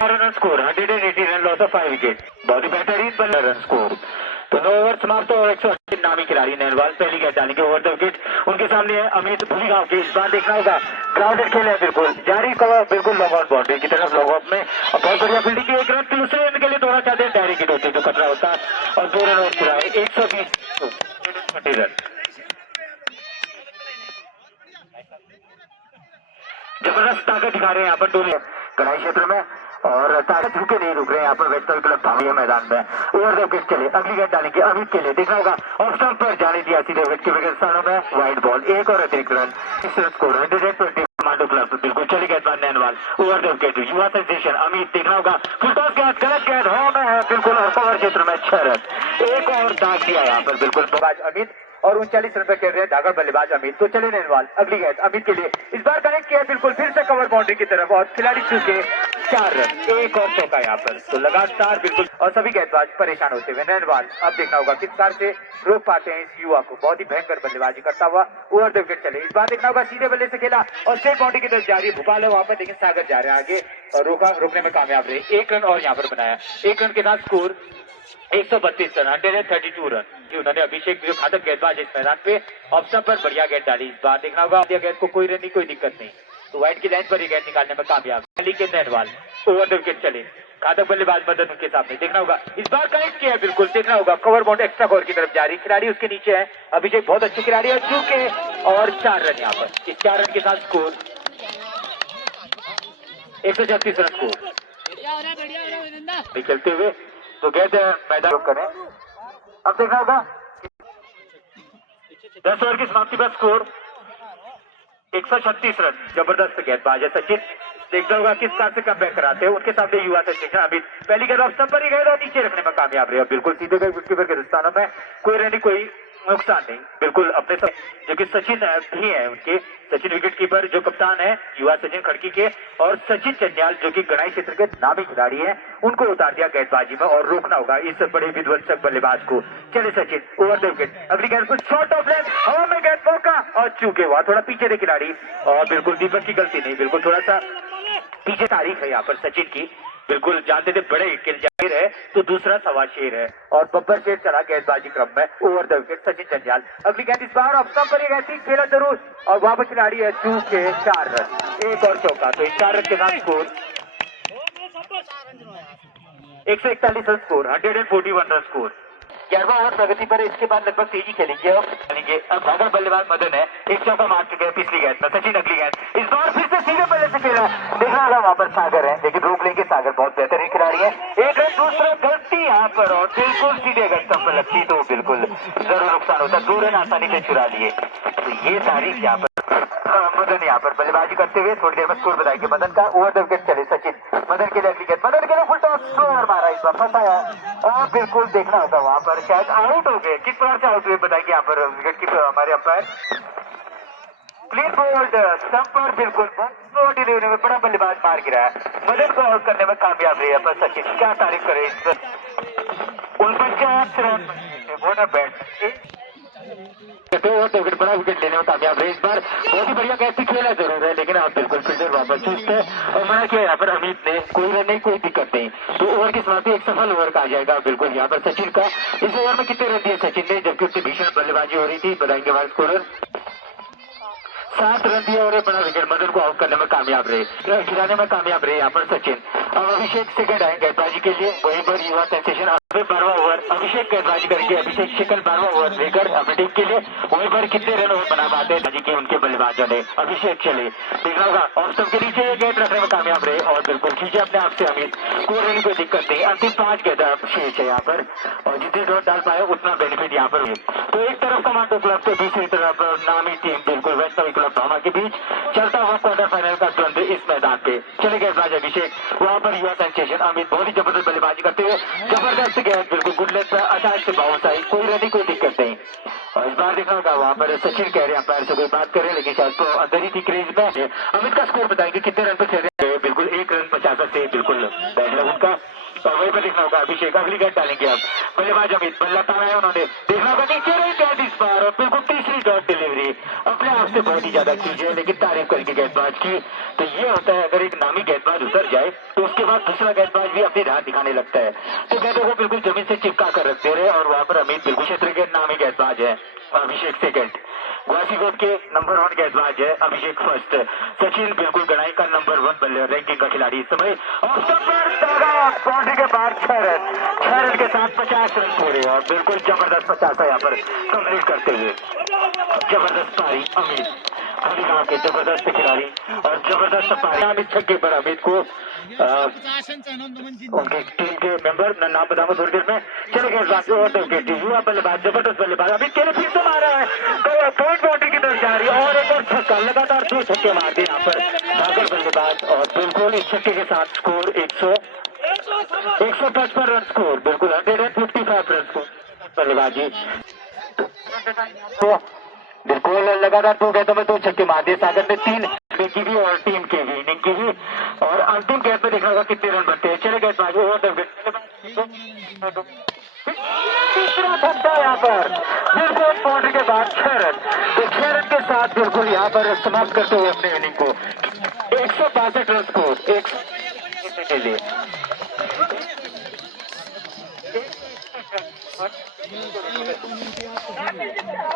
180 run, loss of 5 wicket. बहुत ही बेहतरीन बल्ला रन स्कोर। तो 9 ओवर समाप्त और 180 नामी खिलाड़ी नैनवाल पहली गेंद डालेंगे ओवर द विकेट। उनके सामने है अमित भूलीगांव के, इस बार देखना होगा ग्राउंडेड खेल है बिल्कुल जारी कवर बिल्कुल लॉन्ग ऑन बाउंड्री की तरफ लॉन्ग ऑफ में और बहुत बढ़िया फील्डिंग की, 1 रन दूसरे रन के लिए दौड़ा चाहते हैं, डायरेक्ट हिट होती है जो खतरा होता है और 2 रन और चुराए 120 रन। जबरदस्त ताकत दिखा रहे हैं यहाँ पर दोनों कढ़ाई क्षेत्र में और ताकत झुके नहीं रुक रहे हैं यहाँ पर वैष्णवी क्लब भावी मैदान में। ओवर द विकेट चले अगली गेंद डालेंगे अमित के लिए, देखना होगा ऑफ स्टंप पर जाने दिया सीधे विकेट के विकेट स्थानों में वाइड बॉल, 1 और अतिरिक्त रन, इस रन स्कोर 120 कमांडो क्लब बिल्कुल चली गेंद बाद नैनवाल ओवर द विकेट युवा सेंसेशन अमित, देखना होगा फुल टॉस गेंद गलत गेंद हवा में है बिल्कुल और कवर क्षेत्र में 6 रन, 1 और दाग दिया यहाँ पर बिल्कुल अमित और 39 रन पर खेल रहे हैं धागा बल्लेबाज अमित। तो चले नैनवाल अगली गेंद अमित के लिए, इस बार कनेक्ट किया बिल्कुल फिर से कवर बाउंड्री की तरफ और खिलाड़ी चूके 4 रन, 1 और चौका यहाँ पर तो लगातार बिल्कुल और सभी गेंदबाज परेशान होते हुए नैनवाल अब देखना होगा किस प्रकार से रोक पाते हैं इस युवा को। बहुत ही भयंकर बल्लेबाजी करता हुआ ओवर द विकेट चले, इस बार देखना होगा सीधे बल्ले से खेला और स्ट्रेट बाउंड्री की तरफ जा रही है भोपाल है वहां पर, लेकिन सागर जा रहे हैं आगे और रोकने में कामयाब रहे, 1 रन और यहाँ पर बनाया, 1 रन के साथ स्कोर 132 रन, 132 रन। उन्होंने अभिषेक जो घातक गेंदबाज इस मैदान पे ऑप्शन पर बढ़िया गेंद डाली, इस बार देखना होगा गेंद को कोई रन नहीं कोई दिक्कत नहीं तो वाइड की लाइन पर ही गेंद निकालने में कामयाब। लेकिन नैनवाल ओवर द विकेट चले घातक बल्लेबाज मदन उनके सामने, देखना होगा इस बार कनेक्ट किया है बिल्कुल, देखना होगा कवर बाउंड एक्स्ट्रा कवर की तरफ जारी, खिलाड़ी उसके नीचे है अभिषेक बहुत अच्छे खिलाड़ी है चूके और 4 रन यहाँ पर, इस 4 रन के साथ स्कोर 136 रन स्कोर खेलते हुए तो गेंद मैदान करें। अब देखना होगा 10 ओवर की समाप्ति पर स्कोर 136 रन, जबरदस्त गेंदबाज है सचिन, देखना होगा किस तरह से कम बैक कराते हैं उनके सामने युवा सेंसेशन अमित, पहली गेंद ऑफ स्टंप पर ही गए और नीचे रखने में कामयाब रहे, बिल्कुल सीधे गए विकेट के स्थानों में कोई रन कोई नुकसान नहीं बिल्कुल अपने सब, जो कि सचिन भी है उनके, सचिन विकेट कीपर जो कप्तान है युवा सचिन खड़की के और सचिन चंद्याल जो कि गणाई क्षेत्र के नामी खिलाड़ी हैं, उनको उतार दिया गेंदबाजी में और रोकना होगा इस बड़े विध्वंसक बल्लेबाज को। चले सचिन ओवर द विकेट अगली गेंद कुछ शॉर्ट ऑफ लेग हवा में गेंद मौका और चूके हुआ थोड़ा पीछे थे खिलाड़ी और बिल्कुल दीपक की गलती नहीं, बिल्कुल थोड़ा सा पीछे तारीफ है यहाँ पर सचिन की, बिल्कुल जानते थे बड़े जाहिर है तो दूसरा सवा शेर है और बब्बर शेर चला गेंदबाजी क्रम में ओवर द विकेट सचिन चंद्याल अगली गेंद इस बार ऑफ स्टंप पर ही गई खेला जरूर और वहां पर खिलाड़ी है चूके 4 रन, 1 और चौका तो 4 रन के साथ score 141 run score 141 run score. 11वां ओवर प्रगति पर, इसके बाद लगभग तेजी खेलेंगे अब भागर बल्लेबाज मदन है, 1 चौका मार चुके हैं पिछली गेंद में, सचिन अगली गेंद इस बार फिर से सीधे बल्ले से खेला, देखा होगा वहां पर सागर है लेकिन रोक लेंगे, सागर बहुत बेहतरीन खिलाड़ी है, 1 रन दूसरा गलती यहाँ पर और बिल्कुल सीधे अगर स्टंप पर लगती तो बिल्कुल जरूर नुकसान होता, 2 रन आसानी से चुरा लिए तो ये तारीफ यहाँ पर मदन यहाँ पर बल्लेबाजी करते हुए थोड़ी देर में स्कोर बताएंगे मदन का। ओवर द विकेट चले सचिन मदन के लिए अगली गेंद, मदन के लिए फुल टॉस स्लोअर मारा, इस बार फंसाया और बिल्कुल देखना होगा वहां पर शायद आउट हो गए, किस प्रकार से आउट हुए बताएंगे यहाँ पर विकेट कीपर हमारे अंपायर। क्लीन बोल्ड स्टंप पर बिल्कुल डिलीवरी में बड़ा बल्लेबाज मार गिरा है, मदन को आउट करने में कामयाब रहे पर सचिन, क्या तारीफ करे इस 49 रन बैट तो विकेट बड़ा विकेट लेने में कामयाब रहे इस बार। बहुत ही बढ़िया कैच खेला जरूर है, लेकिन आप बिल्कुल फील्डर वापस चुस्त है और मना किया यहाँ पर अमित ने। कोई रन नहीं, कोई दिक्कत नहीं। तो ओवर की समाप्ति एक सफल ओवर का आ जाएगा बिल्कुल यहाँ पर सचिन का। इस ओवर में कितने रन दिए सचिन ने, जबकि उससे भीषण बल्लेबाजी हो रही थी? बताएंगे हमारे स्कोरर। 7 रन दिए और एक बड़ा विकेट मदन को आउट करने में कामयाब रहे, गिराने में कामयाब रहे यहाँ पर सचिन। अब अभिषेक सेकंड आए गेंदबाजी के लिए, वहीं पर युवा सेंसेशन 12वां ओवर अभिषेक गेंदबाजी करके अभिषेक सेकंड 12वां ओवर लेकर अपनी टीम के लिए। वहीं पर कितने रन और बना पाते हैं के उनके बल्लेबाजों ने। अभिषेक चले, देखना होगा ऑफ स्टंप के नीचे ये गेंद रखने में कामयाब रहे और बिल्कुल खींचे अपने आप से अमित। कोई रन कोई दिक्कत नहीं। अंतिम 5 गेंद शेष है यहाँ पर और जितने डॉट डाल पाए उतना बेनिफिट यहाँ पर। तो एक तरफ कमांडो क्लब तो दूसरी तरफ नामी टीम बिल्कुल वैष्णवी क्लब भामा के बीच चलता हुआ क्वार्टर फाइनल का द्वंद्व इस मैदान पे। चले गेंदबाज अभिषेक, वहां पर युवा सेंसेशन अमित बहुत ही जबरदस्त बल्लेबाजी करते हुए जबरदस्त गेंद बिल्कुल गुड लेंथ पर अचानक से बाउंस आई। कोई रन कोई दिक्कत नहीं। और इस बार देखना होगा वहां पर सचिन कह रहे हैं अंपायर से कोई बात करें, लेकिन शायद तो अंदर ही थी क्रीज में। अमित का स्कोर बताएंगे कितने रन पे खेल रहे हैं? बिल्कुल 1 रन 50 से बिल्कुल बैड लग उनका। और वहीं पर देखना होगा अभिषेक अगली गेंद डालेंगे अब। बल्लेबाज अमित बल्ला पाया उन्होंने, देखना होगा नीचे रही गेंद इस बार और बिल्कुल तीसरी डॉट डिलीवरी अपने आप से बहुत ही ज्यादा चीज है, लेकिन तारीफ करेंगे गेंदबाज की। तो ये होता है अगर एक नामी गेंदबाज उतर जाए तो उसके बाद दूसरा गेंदबाज भी अपनी राह दिखाने लगता है। तो गेंदों को बिल्कुल जमीन से चिपका कर रखते रहे और वहां पर अमित बिल्कुल क्षेत्र के नामी गेंदबाज है। अभिषेक सेकंड, ग्वासीकोट के नंबर 1 गेंदबाज है अभिषेक फर्स्ट। सचिन बिल्कुल गणाई का नंबर 1 बल्ले रैंकिंग का खिलाड़ी इस समय। और बाउंड्री के बाहर 6 रन के साथ 50 रन पूरे और बिल्कुल जबरदस्त 50 यहाँ पर कंप्लीट करते हुए जबरदस्त पारी अमित हरियाणा के जबरदस्त खिलाड़ी और जबरदस्त पारी अमित छक्के पर अमित को उनके टीम के मेंबर नाम बताऊंगा थोड़ी देर में। चले गए युवा बल्लेबाज जबरदस्त बल्लेबाज अमित के लिए फिर से मारा है, थर्ड बाउंड्री की तरफ जा रही है और एक और छक्का, लगातार 2 छक्के मार दिए यहाँ पर सागर बल्लेबाज और बिल्कुल इस छक्के के साथ स्कोर 155 रन स्कोर, बिल्कुल 155 रन स्कोर बल्लेबाजी। तो बिल्कुल लगातार 2 गेंदों में 2 छक्के मार दिए सागर ने, 3 की भी और टीम की भी इनिंग की भी। और अंतिम गेंद में देखना होगा कितने रन बनते हैं। चले गेंदबाज तीसरा छक्का यहाँ पर बिल्कुल बाउंड्री के बाद 6 रन। तो 6 रन के साथ बिल्कुल यहाँ पर समाप्त करते हुए अपने इनिंग को 162 रन स्कोर एक के लिए।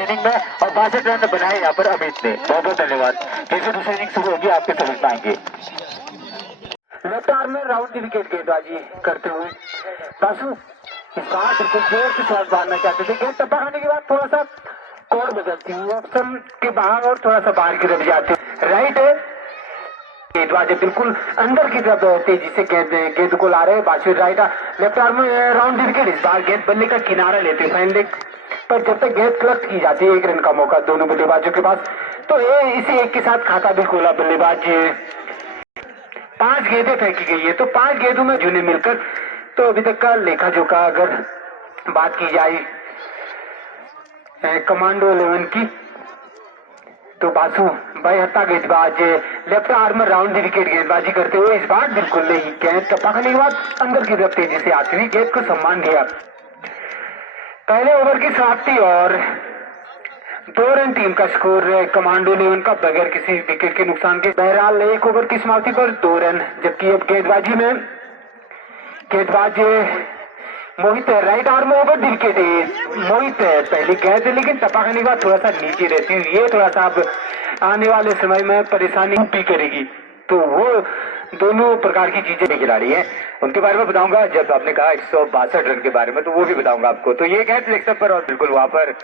इनिंग में और 62 रन बनाए यहाँ पर अमित ने। बहुत बहुत धन्यवाद। जैसे दूसरी इनिंग शुरू होगी आपके समझ में आएंगे। लगातार में राउंड की विकेट गेंदबाजी करते हुए बासु इस बार बिल्कुल जोर से शॉट मारना चाहते थे। गेंद टप्पा खाने के बाद थोड़ा सा कोर बदलती हुई ऑप्शन के बाहर और थोड़ा सा बाहर की तरफ जाते राइट है गेंदबाज बिल्कुल अंदर की तरफ तेजी से गेंद को ला रहे हैं बासु राइट लेफ्ट आर्म में राउंड की विकेट। इस बार गेंद बल्ले का किनारा लेते हैं फाइन लेग पर जब तक गेंद क्लच की जाती है 1 रन का मौका दोनों बल्लेबाजों के पास। तो ये इसी एक के साथ खाता बिल्कुल बल्लेबाज 5 गेंदें फेंकी गई है। तो 5 गेंदों में जुने मिलकर तो अभी तक का लेखा जोखा अगर बात की जाए कमांडो 11 की तो बासु भाई हत्ता गेंदबाज लेफ्ट आर्म राउंड विकेट गेंदबाजी करते हुए इस बार बिल्कुल नहीं गेंद टप्पा खाने के बाद अंदर की तरफ तेजी से आती हुई गेंद को सम्मान दिया। पहले ओवर की समाप्ति और 2 रन टीम का स्कोर कमांडो 11 का बगैर किसी विकेट के नुकसान के। बहरहाल 1 ओवर की समाप्ति पर 2 रन। जबकि अब गेंदबाजी में गेंदबाज मोहित राइट आर्म ओवर विकेट मोहित पहली गेंद लेकिन टप्पा खाने के बाद थोड़ा सा नीचे रहती हुई ये थोड़ा सा अब आने वाले समय में परेशानी भी करेगी। तो वो दोनों प्रकार की चीजें खिलाड़ी हैं, उनके बारे में बताऊंगा जब आपने कहा 162 रन के बारे में, तो वो भी बताऊंगा आपको। तो ये गेंद सिलेक्शन पर और बिल्कुल वहां पर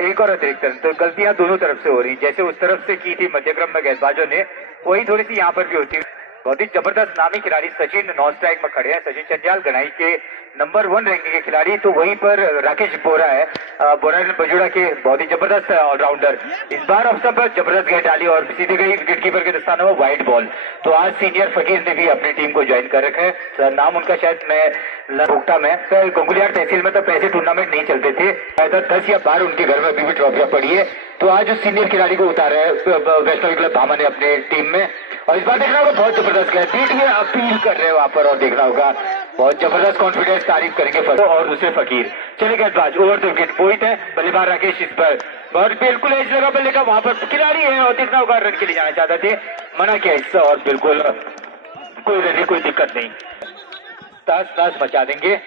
एक और अतिरिक्त रन। तो गलतियां दोनों तरफ से हो रही, जैसे उस तरफ से की थी मध्यक्रम में गेंदबाजों ने वही थोड़ी सी यहाँ पर भी होती। बहुत ही जबरदस्त नामी खिलाड़ी सचिन नॉन स्ट्राइक में खड़े हैं। सचिन चंद्याल गनाई के नंबर 1 रैंकिंग के खिलाड़ी। तो वहीं पर राकेश बोरा है, बोरा बजुड़ा के बहुत ही जबरदस्त ऑलराउंडर। इस बार अवसर पर जबरदस्त गेंद डाली और सीधे गई विकेट कीपर के दस्ताने में वाइड बॉल। तो आज सीनियर फकीर ने भी अपनी टीम को ज्वाइन कर रखा है। नाम उनका शायद मैं भुगता में गंगुलियार तहसील में तो पैसे टूर्नामेंट नहीं चलते थे, 10 या 12 उनके घर में अभी भी ट्रॉफियां पड़ी है। तो आज उस सीनियर खिलाड़ी को उतारा है वैष्णवी क्लब भामा ने अपने टीम में। और इस बार देखना होगा बहुत जबरदस्त गेंद, अपील कर रहे हो वहां पर और देखना होगा बहुत जबरदस्त कॉन्फिडेंस, तारीफ करेंगे फकीर और दूसरे फकीर। चले गेंदबाज ओवर द विकेट, पॉइंट है बल्लेबाज राकेश इस पर, और बिल्कुल एज लगा बल्ले का, वहां पर खिलाड़ी है और देखना होगा रन के लिए जाना चाहते थे, मना किया इससे, और बिल्कुल कोई रन कोई दिक्कत नहीं, ताश ताश मचा देंगे।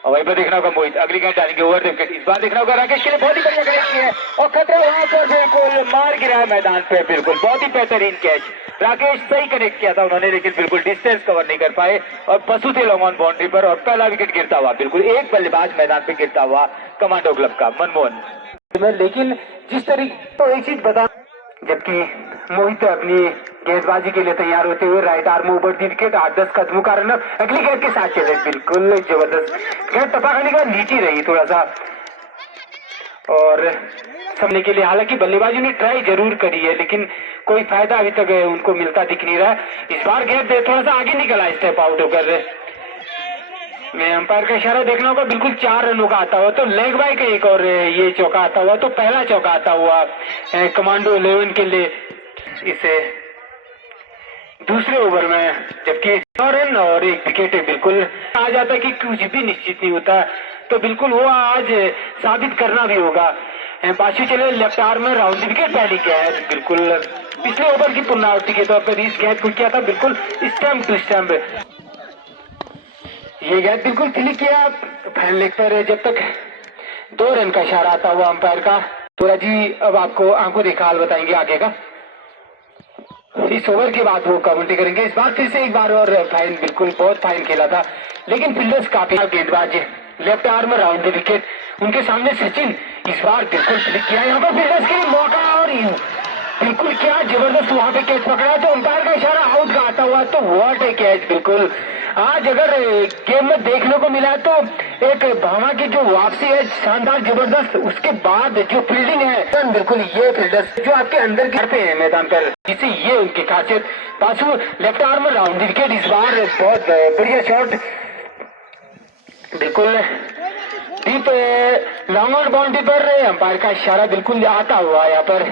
और वहीं पर देखना होगा मोहित, अगली गेंद डालेंगे ओवर द विकेट, इस बार देखना होगा राकेश के लिए बहुत ही बढ़िया कनेक्ट किया है और खतरा वहां पर बिल्कुल मार गिरा है मैदान पे, बिल्कुल बहुत ही बेहतरीन कैच, राकेश सही कनेक्ट किया था उन्होंने, लेकिन बिल्कुल डिस्टेंस कवर नहीं कर पाए और पशु थे लॉन्ग ऑन बाउंड्री पर, और पहला विकेट गिरता हुआ, बिल्कुल एक बल्लेबाज मैदान पे गिरता हुआ कमांडो क्लब का मनमोहन। लेकिन जिस तरीके तो एक चीज बता, जबकि मोहित अपनी गेंदबाजी के लिए तैयार होते हुए right arm over the wicket, 8-10 कदमों का रन अगली गेंद के साथ चले, बिल्कुल जबरदस्त गेंद टपाखाने का नीचे रही थोड़ा सा, और समझने के लिए हालांकि बल्लेबाजी ने ट्राई जरूर करी है, लेकिन कोई फायदा अभी तक उनको मिलता दिख नहीं रहा। इस बार गेंद थोड़ा सा आगे निकला स्टेप आउट होकर, मैं अंपायर का इशारा देखना होगा, बिल्कुल 4 रनों का आता हुआ तो लेग बाय का एक और ये चौका आता हुआ, तो पहला चौका आता हुआ कमांडो 11 के लिए इसे दूसरे ओवर में, जबकि 9 रन और 1 विकेट बिल्कुल आ जाता कि कुछ भी निश्चित नहीं होता, तो बिल्कुल वो आज साबित करना भी होगा। बाशु चले लेफ्ट आर्म में राउंड विकेट पहली कैच, बिल्कुल पिछले ओवर की पुनरावृत्ति के तौर पर इस कैच को किया था, बिल्कुल स्टंप टू स्टंप, ये गेंद बिल्कुल क्लिक किया फैन लेग पर, जब तक 2 रन का इशारा आता हुआ अंपायर का। तो जी अब आपको आंखों देखा हाल बताएंगे आगे का, इस ओवर के बाद वो कमेंट्री करेंगे। इस बार फिर से एक बार और फाइन, बिल्कुल बहुत फाइन खेला था, लेकिन फील्डर्स काफी गेंदबाज left arm round the wicket, उनके सामने सचिन इस बार बिल्कुल क्लिक किया, यहाँ पर फील्डर्स के लिए मौका, और बिल्कुल क्या जबरदस्त वहां पे कैच पकड़ा, तो अंपायर का इशारा आउट का आता हुआ, तो व्हाट ए कैच। बिल्कुल आज अगर गेम में देखने को मिला तो एक भामा की जो वापसी है शानदार जबरदस्त, उसके बाद जो फील्डिंग है, बिल्कुल ये फील्डर्स जो आपके अंदर करते हैं मैदान पर, इसे ये उनकी खासियत। Pasu left arm round wicket, इस बार बहुत बढ़िया शॉट, बिल्कुल डीप लॉन्ग ऑन बाउंड्री पर अंपायर का इशारा बिल्कुल आता हुआ यहाँ पर,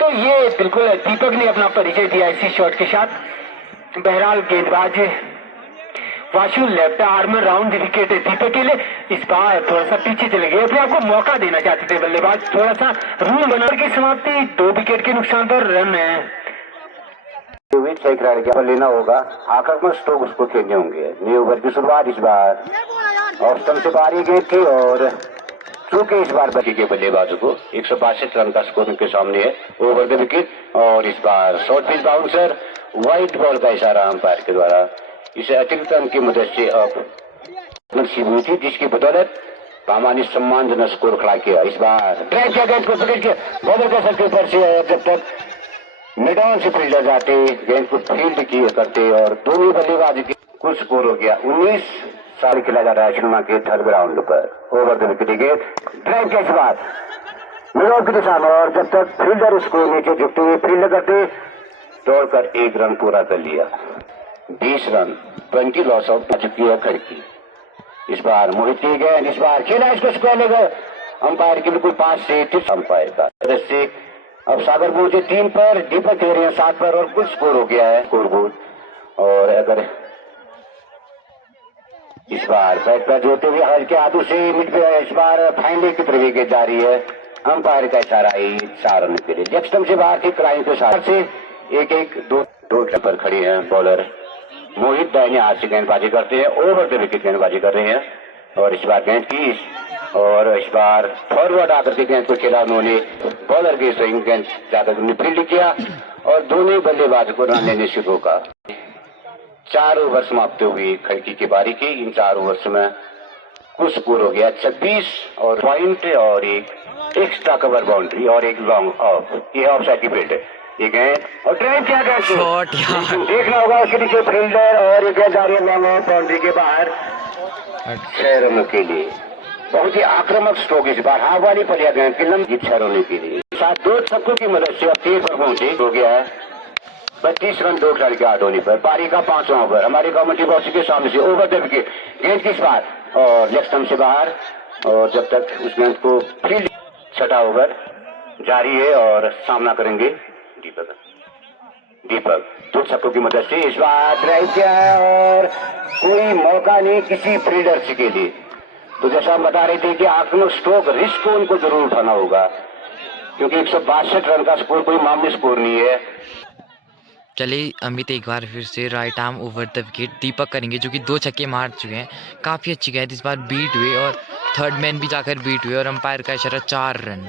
तो ये बिल्कुल दीपक ने अपना परिचय दिया इसी शॉट के साथ। बहरहाल गेंदबाज Washu left arm round wicket Deepak के लिए, इस बार थोड़ा सा पीछे चले गए, फिर आपको मौका देना चाहते थे बल्लेबाज, थोड़ा सा रूल बनाकर की समाप्ति 2 विकेट के नुकसान पर रन है। सही खिलाड़ी क्या लेना होगा, आक्रामक स्ट्रोक उसको खेलने होंगे। न्यू ओवर की शुरुआत इस बार और स्टंप से बाहर गेंद थी, और चूंकि इस बार बची के बल्लेबाजों को 162 रन का स्कोर उनके सामने है ओवर द विकेट, और इस बार short pitch bouncer wide ball का इशारा अंपायर के द्वारा, इसे अतिरिक्त रन की मदद से अब नसीब हुई थी, जिसकी बदौलत भामा ने सम्मानजनक स्कोर खड़ा किया। इस बार ड्राइव किया गेंद को पकड़ के बॉलर का सर के ऊपर से, और जब तक मिड ऑन से फील्डर जाते गेंद को फील्ड किए करते, और दोनों बल्लेबाज की कुल स्कोर हो गया 19 साल खेला जा रहा है श्रीलंका के 3rd ग्राउंड पर ओवर द विकेट गेंद ड्राइव किया इस बार मिड ऑन की दिशा में, और जब तक फील्डर उसको नीचे झुकते हुए फील्ड करते दौड़कर 1 रन पूरा कर लिया। 20 रन 20 लॉस आउट आ चुकी है खड़की। इस बार मोहित की गेंद, इस बार खेला इसको स्क्वायर लेकर अंपायर के बिल्कुल पास से टिप्स अंपायर का से अब सागर पहुंचे 3 पर, दीपक दे रहे हैं 7 पर, और कुल स्कोर हो गया है स्कोर बोर्ड। और अगर इस बार बैट पर जोते हुए हल्के हाथों से मिड पे इस बार फाइनल की तरफ गेंद जा रही है, अंपायर का इशारा ही 4 रन के लिए। लेग स्टंप से बाहर थी क्राइम के साथ से 1-1-2 पर खड़ी है बॉलर मोहित, दाहिने हाथ से गेंदबाजी करते हैं, ओवर द विकेट गेंदबाजी कर रहे हैं, और इस बार गेंद की और इस बार फॉरवर्ड आकर के गेंद को खेला उन्होंने, बॉलर के स्विंग गेंद जाकर उन्होंने फील्ड किया, और दोनों बल्लेबाज को रन लेने से रोका। 4 ओवर समाप्त हुई खड़की की बारी की। इन 4 ओवर्स में कुल स्कोर हो गया 26 और पॉइंट, और एक एक्स्ट्रा कवर बाउंड्री और एक लॉन्ग ऑफ, ये ऑफ साइड की फील्ड है। ये गेंद और ड्राइव किया गया, देखना होगा उसके नीचे फील्डर, और ये गेंद जा रही है लॉन्ग ऑफ बाउंड्री के बाहर 6 रनों के लिए। बहुत ही आक्रामक स्ट्रोक इस बार, हाफ वाली पलिया गेंद की लंबी 6 रनों के लिए। साथ 2 छक्कों की मदद से अब 3 पर पहुंचे हो गया है 32 रन 2 खिलाड़ी के आउट होने पर। पारी का 5वां ओवर हमारे कमेंट्री बॉक्स के सामने से ओवर द विकेट गेंद की इस बार और लेग स्टंप से बाहर, और जब तक उस गेंद को फील्ड 6ठा ओवर जारी है और सामना करेंगे दीपक। दीपक 2 छक्कों की मदद से इस बार ड्राइव किया है और कोई मौका नहीं किसी फील्डर के लिए। तो जैसा हम बता रहे थे कि आक्रामक स्ट्रोक रिस्क को उनको जरूर उठाना होगा, क्योंकि 162 रन का स्कोर कोई मामूली स्कोर नहीं है। चलिए अमित एक बार फिर से right arm over the wicket Deepak करेंगे, जो कि 2 छक्के मार चुके हैं। काफ़ी अच्छी गेंद इस बार बीट हुए और थर्ड मैन भी जाकर बीट हुए और अंपायर का इशारा 4 रन।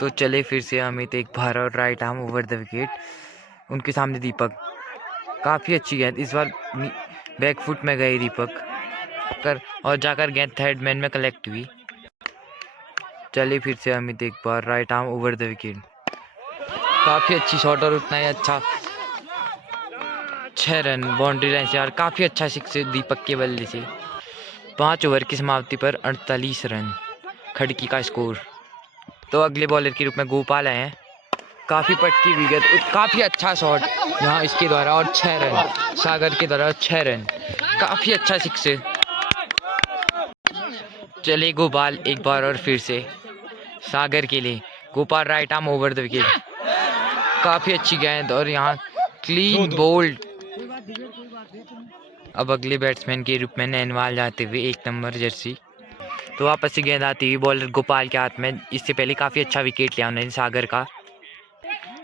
तो चले फिर से अमित एक बार और right arm over the wicket, उनके सामने दीपक। काफ़ी अच्छी गेंद इस बार बैक फुट में गई दीपक कर और जाकर गेंद थर्ड मैन में कलेक्ट हुई। चलिए फिर से अमित एक बार right arm over the wicket, काफ़ी अच्छी शॉट और उतना ही अच्छा 6 रन बाउंड्री लाइन से और काफ़ी अच्छा सिक्स दीपक के बल्ले से। 5 ओवर की समाप्ति पर 48 रन खड़की का स्कोर। तो अगले बॉलर के रूप में गोपाल आए हैं। काफ़ी पटकी विकेट, काफ़ी अच्छा शॉट यहाँ इसके द्वारा और 6 रन सागर के द्वारा 6 रन, काफ़ी अच्छा सिक्स। चले गोपाल एक बार और फिर से सागर के लिए, Gopal right arm over the wicket, काफ़ी अच्छी गेंद और यहाँ क्लीन बोल्ड। अब अगले बैट्समैन के रूप में नैनवाल जाते हुए 1 नंबर जर्सी। तो वापस से गेंद आती हुई बॉलर गोपाल के हाथ में, इससे पहले काफ़ी अच्छा विकेट लिया उन्होंने सागर का।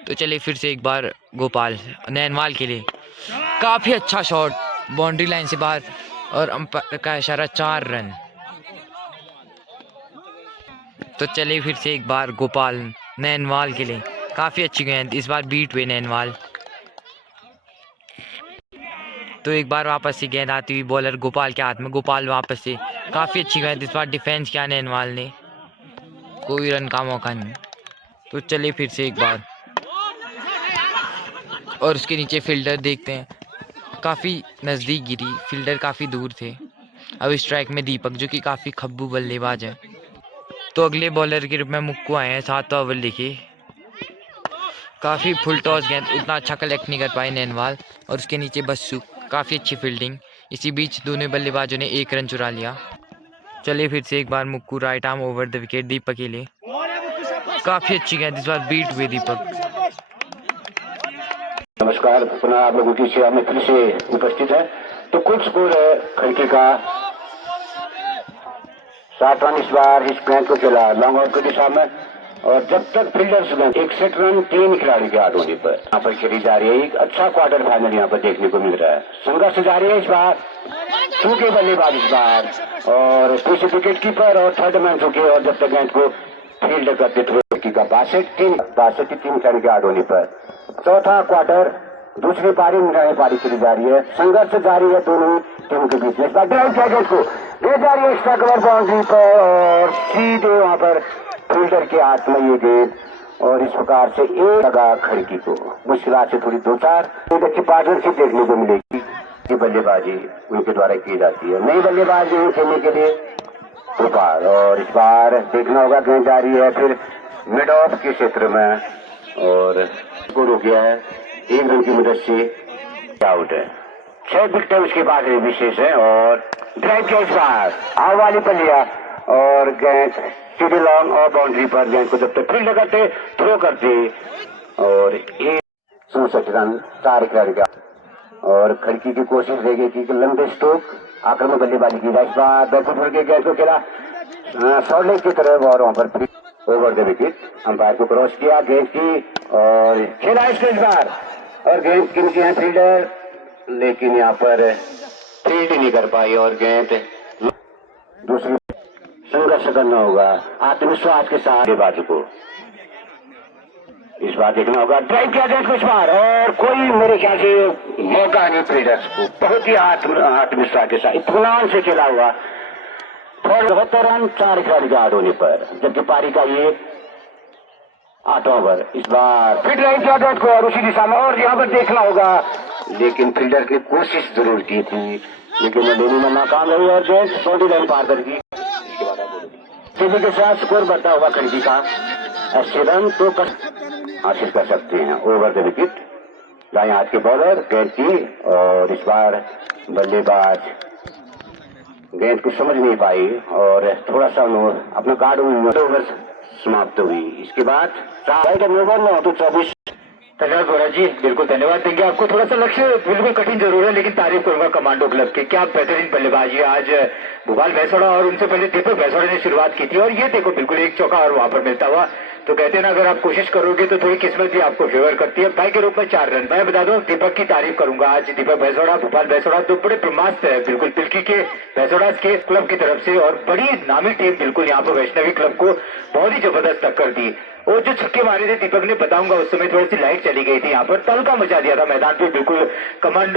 तो चलिए फिर से एक बार गोपाल नैनवाल के लिए, काफ़ी अच्छा शॉट बाउंड्री लाइन से बाहर और अंपायर का इशारा 4 रन। तो चलिए फिर से एक बार गोपाल नैनवाल के लिए, काफ़ी अच्छी गेंद इस बार बीट हुए नैनवाल। तो एक बार वापस से गेंद आती हुई बॉलर गोपाल के हाथ में, गोपाल वापस से, काफ़ी अच्छी गेंद इस बार डिफेंस किया नैनवाल ने, कोई रन का मौका नहीं। तो चलिए फिर से एक बार और उसके नीचे फील्डर देखते हैं, काफ़ी नज़दीक गिरी, फील्डर काफ़ी दूर थे। अब स्ट्राइक में दीपक, जो कि काफ़ी खब्बू बल्लेबाज है। तो अगले बॉलर के रूप में मुक्कू आए हैं। 7 ओवर लिखे, काफ़ी फुल टॉस गेंद, उतना अच्छा कलेक्ट नहीं कर पाए नैनवाल और उसके नीचे बस्सू, काफ़ी अच्छी फील्डिंग। इसी बीच दोनों बल्लेबाजों ने 1 रन चुरा लिया। चलिए फिर से एक बार Mukku right arm over the wicket Deepak के लिए, काफ़ी अच्छी गेंद इस बार बीट हुए दीपक। नमस्कार, पुनः आप लोगों की सेवा में फिर से उपस्थित है। तो कुल स्कोर है खड़की का 7 रन इस बार इस गेंद को खेला लॉन्ग आउट की दिशा में, और जब तक फील्डर्स 61 रन 3 खिलाड़ी के हाथ होने पर यहाँ पर खेली जा रही है। एक अच्छा क्वार्टर फाइनल यहाँ पर देखने को मिल रहा है। संघर्ष जारी है इस बार, चूके बल्लेबाज इस बार और पीछे विकेट कीपर और थर्ड मैन चूके, और जब तक गेंद को फील्ड करते थे का 62 खिलाड़ी के हाथ होने पर। चौथा क्वार्टर दूसरी पारी में पारी खेली जा रही है। संघर्ष जारी है दोनों टीमों के बीच में। इस बार ड्राइव किया गेंद को, ले जा रही है एक्स्ट्रा कवर बाउंड्री पर और सीधे वहां पर फील्डर के हाथ में ये गेंद, और इस प्रकार से एक लगा खड़की को। मुश्किल से थोड़ी 2-4 एक अच्छी पार्टनरशिप देखने को मिलेगी कि बल्लेबाजी उनके द्वारा की जाती है। नई बल्लेबाजी खेलने के लिए गोपाल, और इस बार देखना होगा गेंद जा रही है फिर मिड ऑफ के क्षेत्र में और स्कोर हो गया है 1 रन की मदद से आउट है। 6 विकेट उसके बाद विशेष है और ड्राइव किया इस बार आव वाली पर लिया और गेंद सीधे लॉन्ग और बाउंड्री पर गेंद को जब तक फील्ड करते थ्रो करते और 67 रन 4 खिलाड़ी का। और खड़की की कोशिश रहेगी कि लंबे स्ट्रोक आक्रमक बल्लेबाजी की जाए। इस बार बैकफुट पर के गेंद को खेला शॉर्ट लेग की तरफ और वहां पर ओवर द विकेट अंपायर को क्रॉस किया गेंद की और खेला इस बार, और गेंद के नीचे है फील्डर, लेकिन यहाँ पर फील्ड नहीं कर पाई और गेंद दूसरी। संघर्ष करना होगा आत्मविश्वास के साथ गेंदबाजों को। इस बार देखना होगा ड्राइव किया गेंद को इस बार, और कोई मेरे ख्याल से मौका नहीं फील्डर्स को। बहुत ही आत्मविश्वास के साथ इत्मीनान से खेला हुआ 72 रन 4 खिलाड़ी के हाथ होने पर, जबकि पारी का ये 8 ओवर। इस बार फिर ड्राइव किया गेंद को और उसी दिशा में, और यहाँ पर देखना होगा, लेकिन फील्डर की कोशिश जरूर की थी लेकिन लेने में नाकाम रही और गेंद 20 रन पार कर गई। तेजी के साथ स्कोर बढ़ता हुआ खड़की का 80 रन तो हासिल कर सकते हैं ओवर द विकेट। दाएं हाथ के बॉलर गेंद की, और इस बार बल्लेबाज गेंद को समझ नहीं पाई और थोड़ा सा अपना गार्ड ओवर समाप्त हुई। इसके बाद 24 धन्यवाद बोरा जी, बिल्कुल धन्यवाद देंगे आपको। थोड़ा सा लक्ष्य बिल्कुल कठिन जरूर है, लेकिन तारीफ करूंगा कमांडो क्लब की, क्या बेहतरीन बल्लेबाजी आज भोपाल भैंसवाड़ा और उनसे पहले दीपक भैंसवाड़ा ने शुरुआत की थी, और ये देखो बिल्कुल एक चौका और वहां पर मिलता हुआ। तो कहते हैं ना, अगर आप कोशिश करोगे तो थोड़ी किस्मत भी आपको फेवर करती है। भाई के रूप में 4 रन। मैं बता दूं, दीपक की तारीफ करूंगा आज। दीपक भैंसवाड़ा, भोपाल भैंसवाड़ा तो बड़े प्रमास्त है बिल्कुल पिल्की के भैंसवाड़ा के क्लब की तरफ से, और बड़ी नामी टीम बिल्कुल यहाँ पर वैष्णवी क्लब को बहुत ही जबरदस्त टक्कर दी। और जो छक्के मारे थे दीपक ने, बताऊंगा उस समय थोड़ी सी लाइट चली गई थी, यहाँ पर तहलका मचा दिया था मैदान पे, बिल्कुल कमांड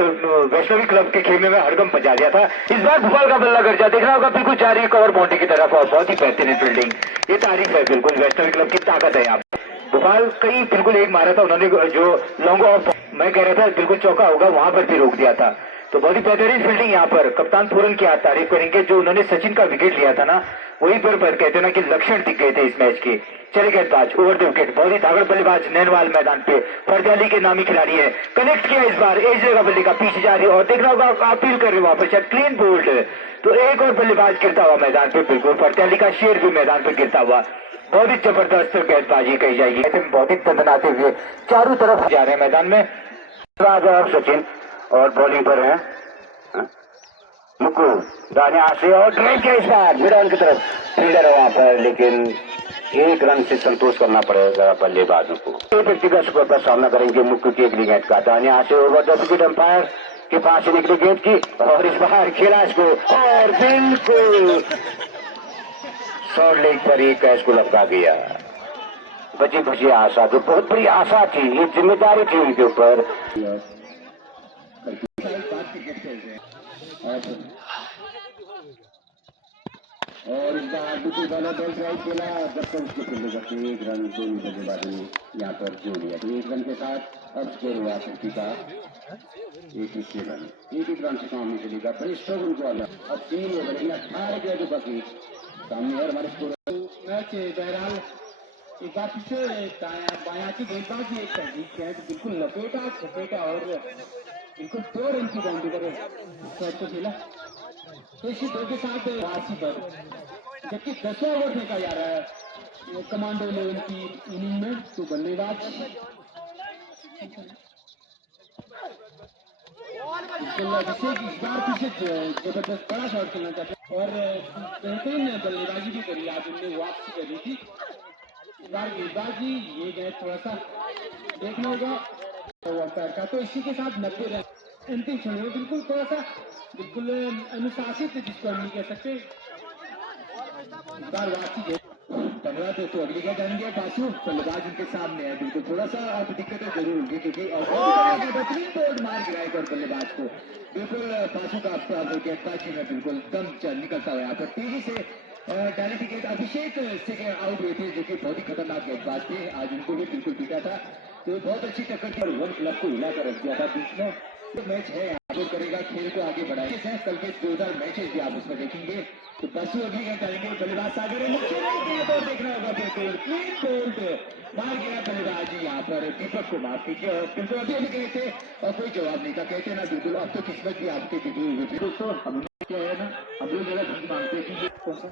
वैष्णवी क्लब के खेमे में हड़कंप मचा दिया था। इस बार भोपाल का बल्ला गर्जा देखना होगा, बिल्कुल जा रही है कवर बाउंड्री की तरफ, और बहुत ही बेहतरीन फील्डिंग। ये तारीफ है बिल्कुल वैष्णवी क्लब की ताकत है यहाँ पर। भोपाल कई बिल्कुल एक मारा था उन्होंने, जो लॉन्ग ऑफ मैं कह रहा था बिल्कुल चौका होगा, वहां पर भी रोक दिया था। तो बहुत ही बेहतरीन फील्डिंग यहाँ पर। कप्तान पूरन की तारीफ करेंगे, जो उन्होंने सचिन का विकेट लिया था ना, वहीं पर कहते ना कि लक्षण दिख गए थे इस मैच के। चले गेंदबाज ओवर द विकेट, बहुत ही धागड़ बल्लेबाज नैनवाल मैदान पे फरजाली के नामी खिलाड़ी है, कनेक्ट किया इस बार, एज जगह बल्ले का पीछे जा रही है, और देखना होगा अपील कर रहे वहां पर शायद क्लीन बोल्ड। तो एक और बल्लेबाज गिरता हुआ मैदान पे, बिल्कुल फरजाली का शेर भी मैदान पे गिरता हुआ। बहुत ही जबरदस्त गेंदबाजी कही जाएगी, बहुत ही तंदनाते हुए चारों तरफ जा रहे हैं मैदान में। सचिन और बॉलिंग पर है मुक्कू दानिया से, और ड्राइव किया इस बार मिड ऑन की तरफ, फील्डर है वहां पर, लेकिन 1 रन से संतोष करना पड़ेगा बल्लेबाजों को। एक व्यक्तिगत स्कोर का सामना करेंगे मुक्कू की अगली गेंद का। दानिया से ओवर द विकेट, अंपायर के पास से निकली गेंद की, और इस बार खेला इसको, और बिल्कुल शॉर्ट लेग पर ही कैच को लपका गया। बची बची आशा, जो बहुत बड़ी आशा थी, ये जिम्मेदारी थी उनके ऊपर। और इस बार बिल्कुल वाला बॉल ड्राइव खेला, जब तक उसके फील्ड करते 1 रन 2 बल्लेबाजों ने यहाँ पर जोड़ लिया। तो 1 रन के साथ अब स्कोर हुआ 50 का 21 रन। 1 रन से काम नहीं चलेगा, बड़ी स्ट्रगल को अलग। अब 3 ओवर 18 गेंदों बाकी सामने है हमारे स्कोर मैच। बहरहाल एक बार फिर से बायां की गेंदबाजी एक तहरीक है, बिल्कुल लपेटा झपेटा और बिल्कुल 2 रन की बाउंड्री पर शॉट को खेला। तो इसी 2 के साथ वासी पर, जबकि 10वां ओवर फेंका जा रहा है कमांडो लेवल की इनिंग में। तो बल्लेबाज अभिषेक इस बार फिर से जबरदस्त बड़ा शॉट खेलना चाहते हैं, और बेहतरीन बल्लेबाजी भी करी आज उनने, वापसी करी थी इस बार गेंदबाजी। ये गए थोड़ा सा देखना होगा अंपायर का। तो इसी के साथ 90 रन अंतिम क्षण में, बिल्कुल थोड़ा सा बिल्कुल अनुशासित जिसको हम नहीं कह सकते, बार वापसी। धन्यवाद दोस्तों, अगली गेंद जाएंगे बासु, बल्लेबाज उनके सामने है, बिल्कुल थोड़ा सा अब दिक्कतें जरूर होगी, क्योंकि बेहतरीन बोल्ड मार गिराएगा और बल्लेबाज को बिल्कुल बासु का गेंदबाजी में बिल्कुल दम निकलता हुआ यहाँ पर तेजी से डायरेक्ट विकेट अभिषेक से आउट हुए थे, जो कि बहुत ही खतरनाक गेंदबाज थे, आज उनको भी बिल्कुल पीटा था। तो बहुत अच्छी टक्कर थी, और वन क्लब को हिलाकर रख दिया था बीच में। तो मैच है आगे करेगा, खेल को आगे बढ़ाएंगे। कल के 2000 मैचेस भी आप उसमें देखेंगे। तो बसु अगली गेंद डालेंगे, बल्लेबाज सागर तो देखना होगा, बिल्कुल क्लीन बोल्ड मार गया बल्लेबाजी यहाँ पर दीपक को माफ कीजिए, और बिल्कुल अभी कहे थे और कोई जवाब नहीं था, कहते ना बिल्कुल अब तो किस्मत भी आपके बिगड़ी हुई थी। दोस्तों हम क्या है ना, हम लोग जगह भीख मांगते हैं कि कौन सा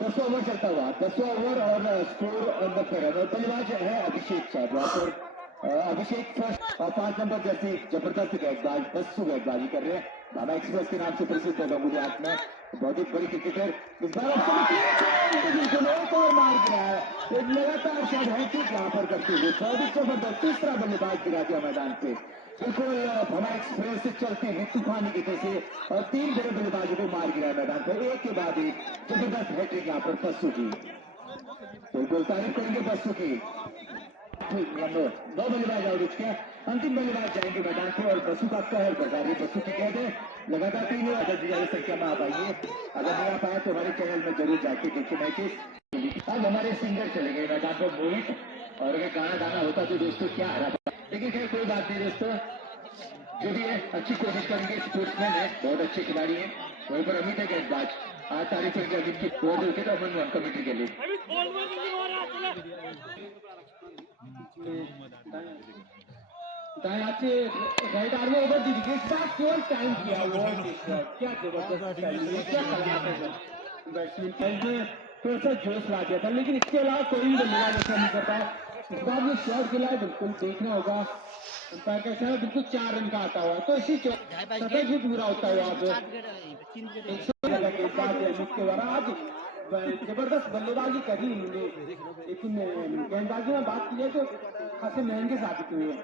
10वां ओवर चलता हुआ, 10वां ओवर और स्कोर ऑन द फेयर, और बल्लेबाज है अभिषेक साहब वहां पर। अभिषेक फर्स्ट और 5 नंबर जैसे जबरदस्त गेंदबाज बस्सू गेंदबाजी कर रहे हैं, बाबा एक्सप्रेस के नाम से प्रसिद्ध है गंगुलियात में, बहुत ही बड़ी क्रिकेटर। इस बार एक और मार गिरा है, एक लगातार शायद हैट्रिक यहाँ पर करते हुए बहुत ही जबरदस्त तीसरा बल्लेबाज गिरा दिया मैदान पे, बिल्कुल भमा एक्सप्रेस से चलते हुए तूफानी गति से, और 3 बड़े बल्लेबाजों को मार गिरा मैदान पर, एक के बाद एक जबरदस्त हैट्रिक यहाँ पर बस्सू की। बिल्कुल तारीफ करेंगे बस्सू की। 2 बल्लेबाज आउट उसके, अंतिम बल्लेबाज जाएंगे मैदान पे, और बसु का कहर बजा रही बसु की कहते हैं लगातार 3 ज्यादा संख्या में आप आइए, अगर नहीं आ पाए तो हमारे चैनल में जरूर जाके देखिए मैचेस। अब हमारे सिंगर चले गए मैदान पर मोहित, और अगर गाना गाना होता तो दोस्तों क्या हरा, लेकिन खैर कोई बात नहीं दोस्तों, जो भी है अच्छी कोशिश करेंगे, स्पोर्ट्समैन है, बहुत अच्छे खिलाड़ी है। वहीं पर अमित है गेंदबाज, आज तारीफ करेंगे अमित की, 2 विकेट अमन 1 कमेटी के लिए। Right arm over the wicket का केवल टाइम किया वो, क्या जबरदस्त क्या बैट्समैन में थोड़ा सा जोश ला दिया था, लेकिन इसके अलावा कोई भी बल्लेबाज ऐसा नहीं करता। इस बार ये शॉट खेला है, बिल्कुल देखना होगा अंपायर का इशारा, बिल्कुल 4 रन का आता हुआ, तो इसी सफेद भी पूरा होता हुआ अब 100 लगा के बाद अमित के द्वारा आज जबरदस्त बल्लेबाजी करी इन्होंने, लेकिन गेंदबाजी में बात की जाए तो खासे महंगे साबित हुए हैं।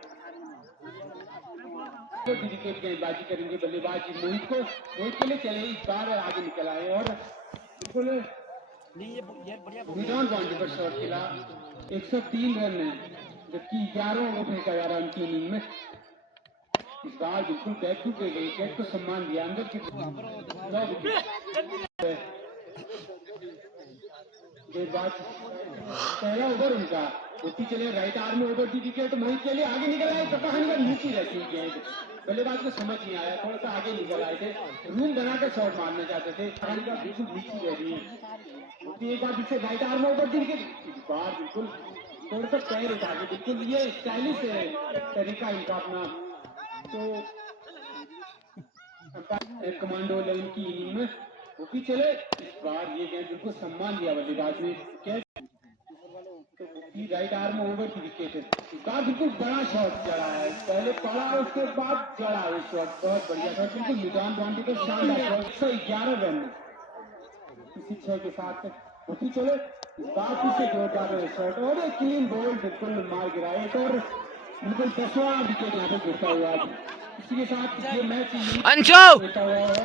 तो विकेट गेंदबाजी करेंगे बल्लेबाज मोहित के लिए चले इस बार आगे निकल आए और बिल्कुल मिडॉन बाउंड्री पर शॉट खेला, 103 रन है, जबकि 11 ओवर फेंका जा रहा है उनकी इनिंग में। इस बार बिल्कुल बैक टू बैक विकेट को सम्मान दिया अंदर की गेंदबाज पहला ओवर उनका उठी चले राइट आर्म में ओवर दी विकेट, मोहित के लिए आगे निकल आए, कहानी पर नीचे रहती गेंद, बल्लेबाज को समझ नहीं आया, थोड़ा सा आगे निकल आए थे, रूम बनाकर शॉट मारना चाहते थे, कहानी का बिल्कुल नीचे रह रही है, एक बार पीछे राइट आर्म में ओवर दी विकेट, इस बार बिल्कुल थोड़ा सा पैर उठा के, बिल्कुल ये स्टाइलिश तरीका इनका अपना, तो कमांडो 11 की इनिंग में वो भी चले, इस बार ये गेंद बिल्कुल सम्मान दिया बल्लेबाज ने, तो राइट आर्म ओवर की विकेट है, इस बार बिल्कुल बड़ा शॉट चढ़ा है, पहले पड़ा उसके बाद चढ़ा है शॉट, बहुत बढ़िया शॉट, बिल्कुल मिजान बाउंड्री पर शानदार शॉट, 111 रन इसी 6 के साथ उठी चले, इस बार फिर से जोरदार शॉट और एक क्लीन बॉल बिल्कुल मार गिराए, और बिल्कुल 10वां विकेट यहाँ पे गिरता हुआ, इसी के साथ ये मैच अंशु गिरता हुआ और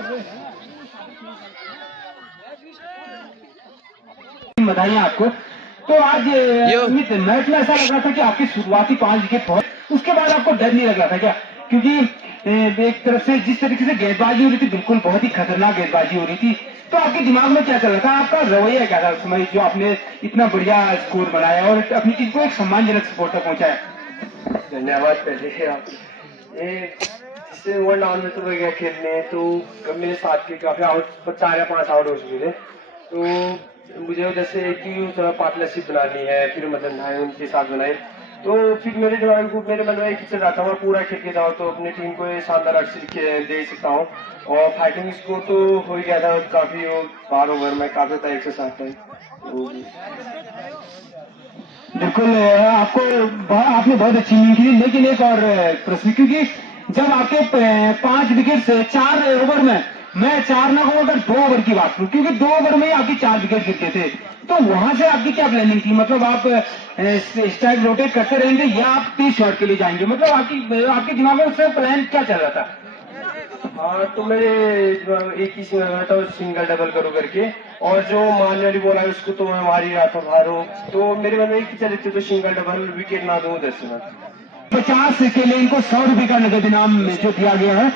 बधाई आपको। तो आज अमित मैच में ऐसा लग रहा था कि आपकी शुरुआती 5 विकेट बहुत, उसके बाद आपको डर नहीं लग रहा था क्या? क्योंकि एक तरफ से जिस तरीके से गेंदबाजी हो रही थी बिल्कुल बहुत ही खतरनाक गेंदबाजी हो रही थी, तो आपके दिमाग में क्या चल रहा था, आपका रवैया क्या था उस समय जो आपने इतना बढ़िया स्कोर बनाया और अपनी टीम को एक सम्मानजनक स्कोर तक पहुंचाया? धन्यवाद। पहले आप ये वर्ल्ड राउंड में तो गया खेलने, तो मेरे साथ के काफी आउट 4 या 5 आउट हो चुके थे, तो मुझे जैसे कि थोड़ा पार्टनरशिप बनानी है, फिर मतलब भाई उनके साथ बनाई, तो फिर मेरे दिमाग को मेरे मन में एक चल रहा था मैं पूरा खेल के जाऊँ तो अपनी टीम को शानदार दे सकता हूँ, और फाइटिंग स्कोर तो हो ही गया था काफी, वो 12 ओवर में काफी था 107 रन। बिल्कुल आपने बहुत अच्छी इनिंग की, लेकिन एक और प्रश्न, क्योंकि जब आपके 5 विकेट से 4 ओवर में, मैं 4 ना हो अगर 2 ओवर की बात करूं, क्योंकि 2 ओवर में ही आपकी 4 विकेट गिरते थे, तो वहां से आपकी क्या प्लानिंग थी? मतलब आप स्ट्राइक रोटेट करते रहेंगे या आप 30 शॉट के लिए जाएंगे? मतलब आपके दिमाग में उससे प्लान क्या चल रहा था? हाँ, तो मेरे एक ही था सिंगल डबल करो करके, और जो मारने वाली बॉल है उसको तो मैं मार ही रहा था बाहरों, तो मेरे मन में एक ही चल रही थी तो सिंगल डबल विकेट ना दूं 10 में। 50 के लिए इनको 100 रुपए का नगद इनाम जो दिया गया है,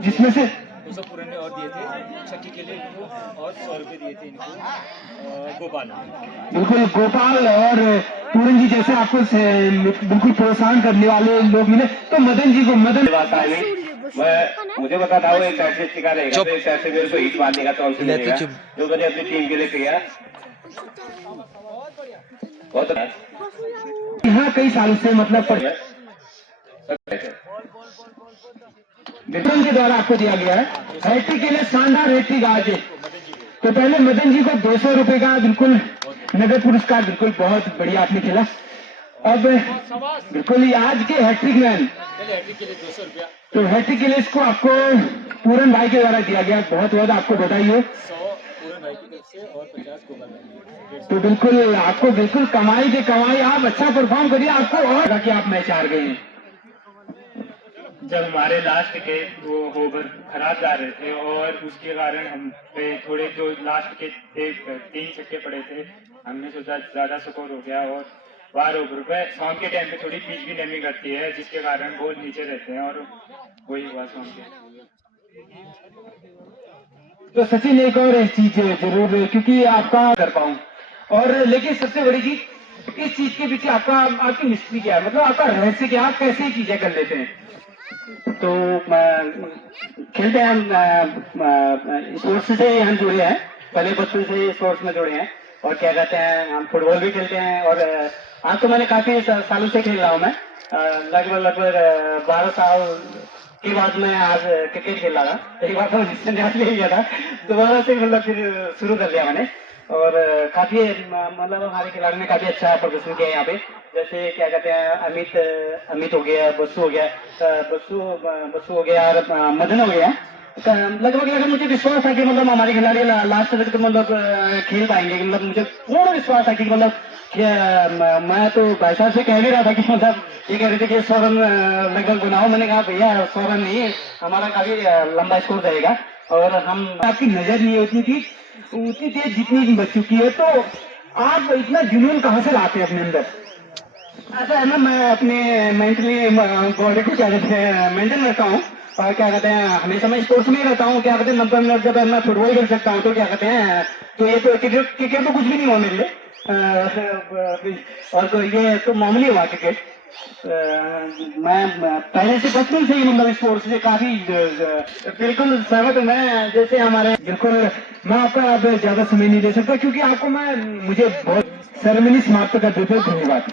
जिसमें से 200 पुराने और दिए थे छक्की के लिए इनको, और 100 रुपए दिए थे इनको गोपाल। बिल्कुल गोपाल और पूरन जी जैसे आपको बिल्कुल प्रोत्साहन करने वाले लोग मिले, तो मदन जी को बात आ गई, मुझे पता था वो एक साइड से टिका रहेगा, तो एक साइड से मेरे को हिट मारने का चांस मिलेगा, जो मैंने अपनी टीम के लिए किया। बहुत यहाँ कई सालों से मतलब विक्रम के द्वारा आपको दिया गया है हैट्रिक के लिए, शानदार हैट्रिक आज। तो पहले मदन जी को 200 रुपए का बिल्कुल नगद पुरस्कार, बिल्कुल बहुत बढ़िया आपने खेला। अब बिल्कुल आज के हैट्रिक मैन, तो हैट्रिक के लिए इसको आपको पूरन भाई के द्वारा दिया गया, बहुत बहुत आपको बधाई हो। तो बिल्कुल आपको बिल्कुल कमाई के कमाई, आप अच्छा परफॉर्म करिए, आपको और कि आप मैच हार गए हैं। जब हमारे लास्ट के वो ओवर खराब जा रहे थे और उसके कारण हम पे थोड़े जो लास्ट के 3 छक्के पड़े थे, हमने सोचा ज्यादा स्कोर हो गया, और 12 ओवर पे शाम के टाइम पे थोड़ी पिच भी नमी करती है, जिसके कारण बॉल नीचे रहते हैं, और वही हुआ शाम के। तो सचिन एक और चीज जरूर, क्योंकि आपका कर पाऊं, और लेकिन सबसे बड़ी चीज इस चीज के पीछे आपकी मिस्ट्री क्या है, मतलब आपका रहस्य क्या, आप कैसे चीजें कर लेते हैं? तो खेलते हैं हम, स्पोर्ट्स से हम जुड़े हैं, पहले बचपन से स्पोर्ट्स में जुड़े हैं, और क्या कहते हैं हम फुटबॉल भी खेलते हैं, और आज तो मैंने काफी सालों से खेल रहा हूँ मैं, लगभग 12 साल के बाद मैं आज क्रिकेट खेल रहा था। एक बार तो संन्यास ले लिया था, दोबारा से मतलब फिर शुरू कर दिया मैंने। और काफी मतलब हमारे खिलाड़ी ने काफी अच्छा प्रदर्शन किया यहाँ पे। जैसे क्या कहते हैं अमित हो गया, बसु हो गया, बसु हो गया और मदन हो गया। लगभग मुझे विश्वास था कि मतलब हमारे खिलाड़ी लास्ट तक मतलब खेल पाएंगे। मतलब मुझे पूर्ण विश्वास था कि मतलब मैं तो भाई साहब से कह भी रहा था कि मतलब ये कह रहे थे कि 100 रन लगभग बनाओ। मैंने कहा भैया 100 रन नहीं, हमारा काफी लंबा स्कोर जाएगा। और हम आपकी नजर नहीं होती थी उतनी तेज जितनी बच चुकी है। तो आप इतना जुनून कहाँ से लाते हैं अपने अंदर? ऐसा है ना, मैं अपने मेंटली बॉडी को क्या कहते हैं मेंटेन रखता हूँ। और क्या कहते हैं हमेशा मैं स्पोर्ट्स में ही रहता हूँ। क्या कहते हैं 90 मिनट जब मैं फुटबॉल खेल सकता हूँ तो क्या कहते हैं तो ये तो क्रिकेट तो कुछ भी नहीं हुआ मेरे लिए। और तो ये तो मामूली हुआ क्रिकेट। मैं पहले से बचपन से ही मतलब स्पोर्ट्स से काफी बिल्कुल सहमत हूँ मैं। जैसे हमारे बिल्कुल मैं आपका अब ज्यादा समय नहीं दे सकता क्योंकि आपको मुझे बहुत सेरेमनी समाप्त कर देते। धन्यवाद।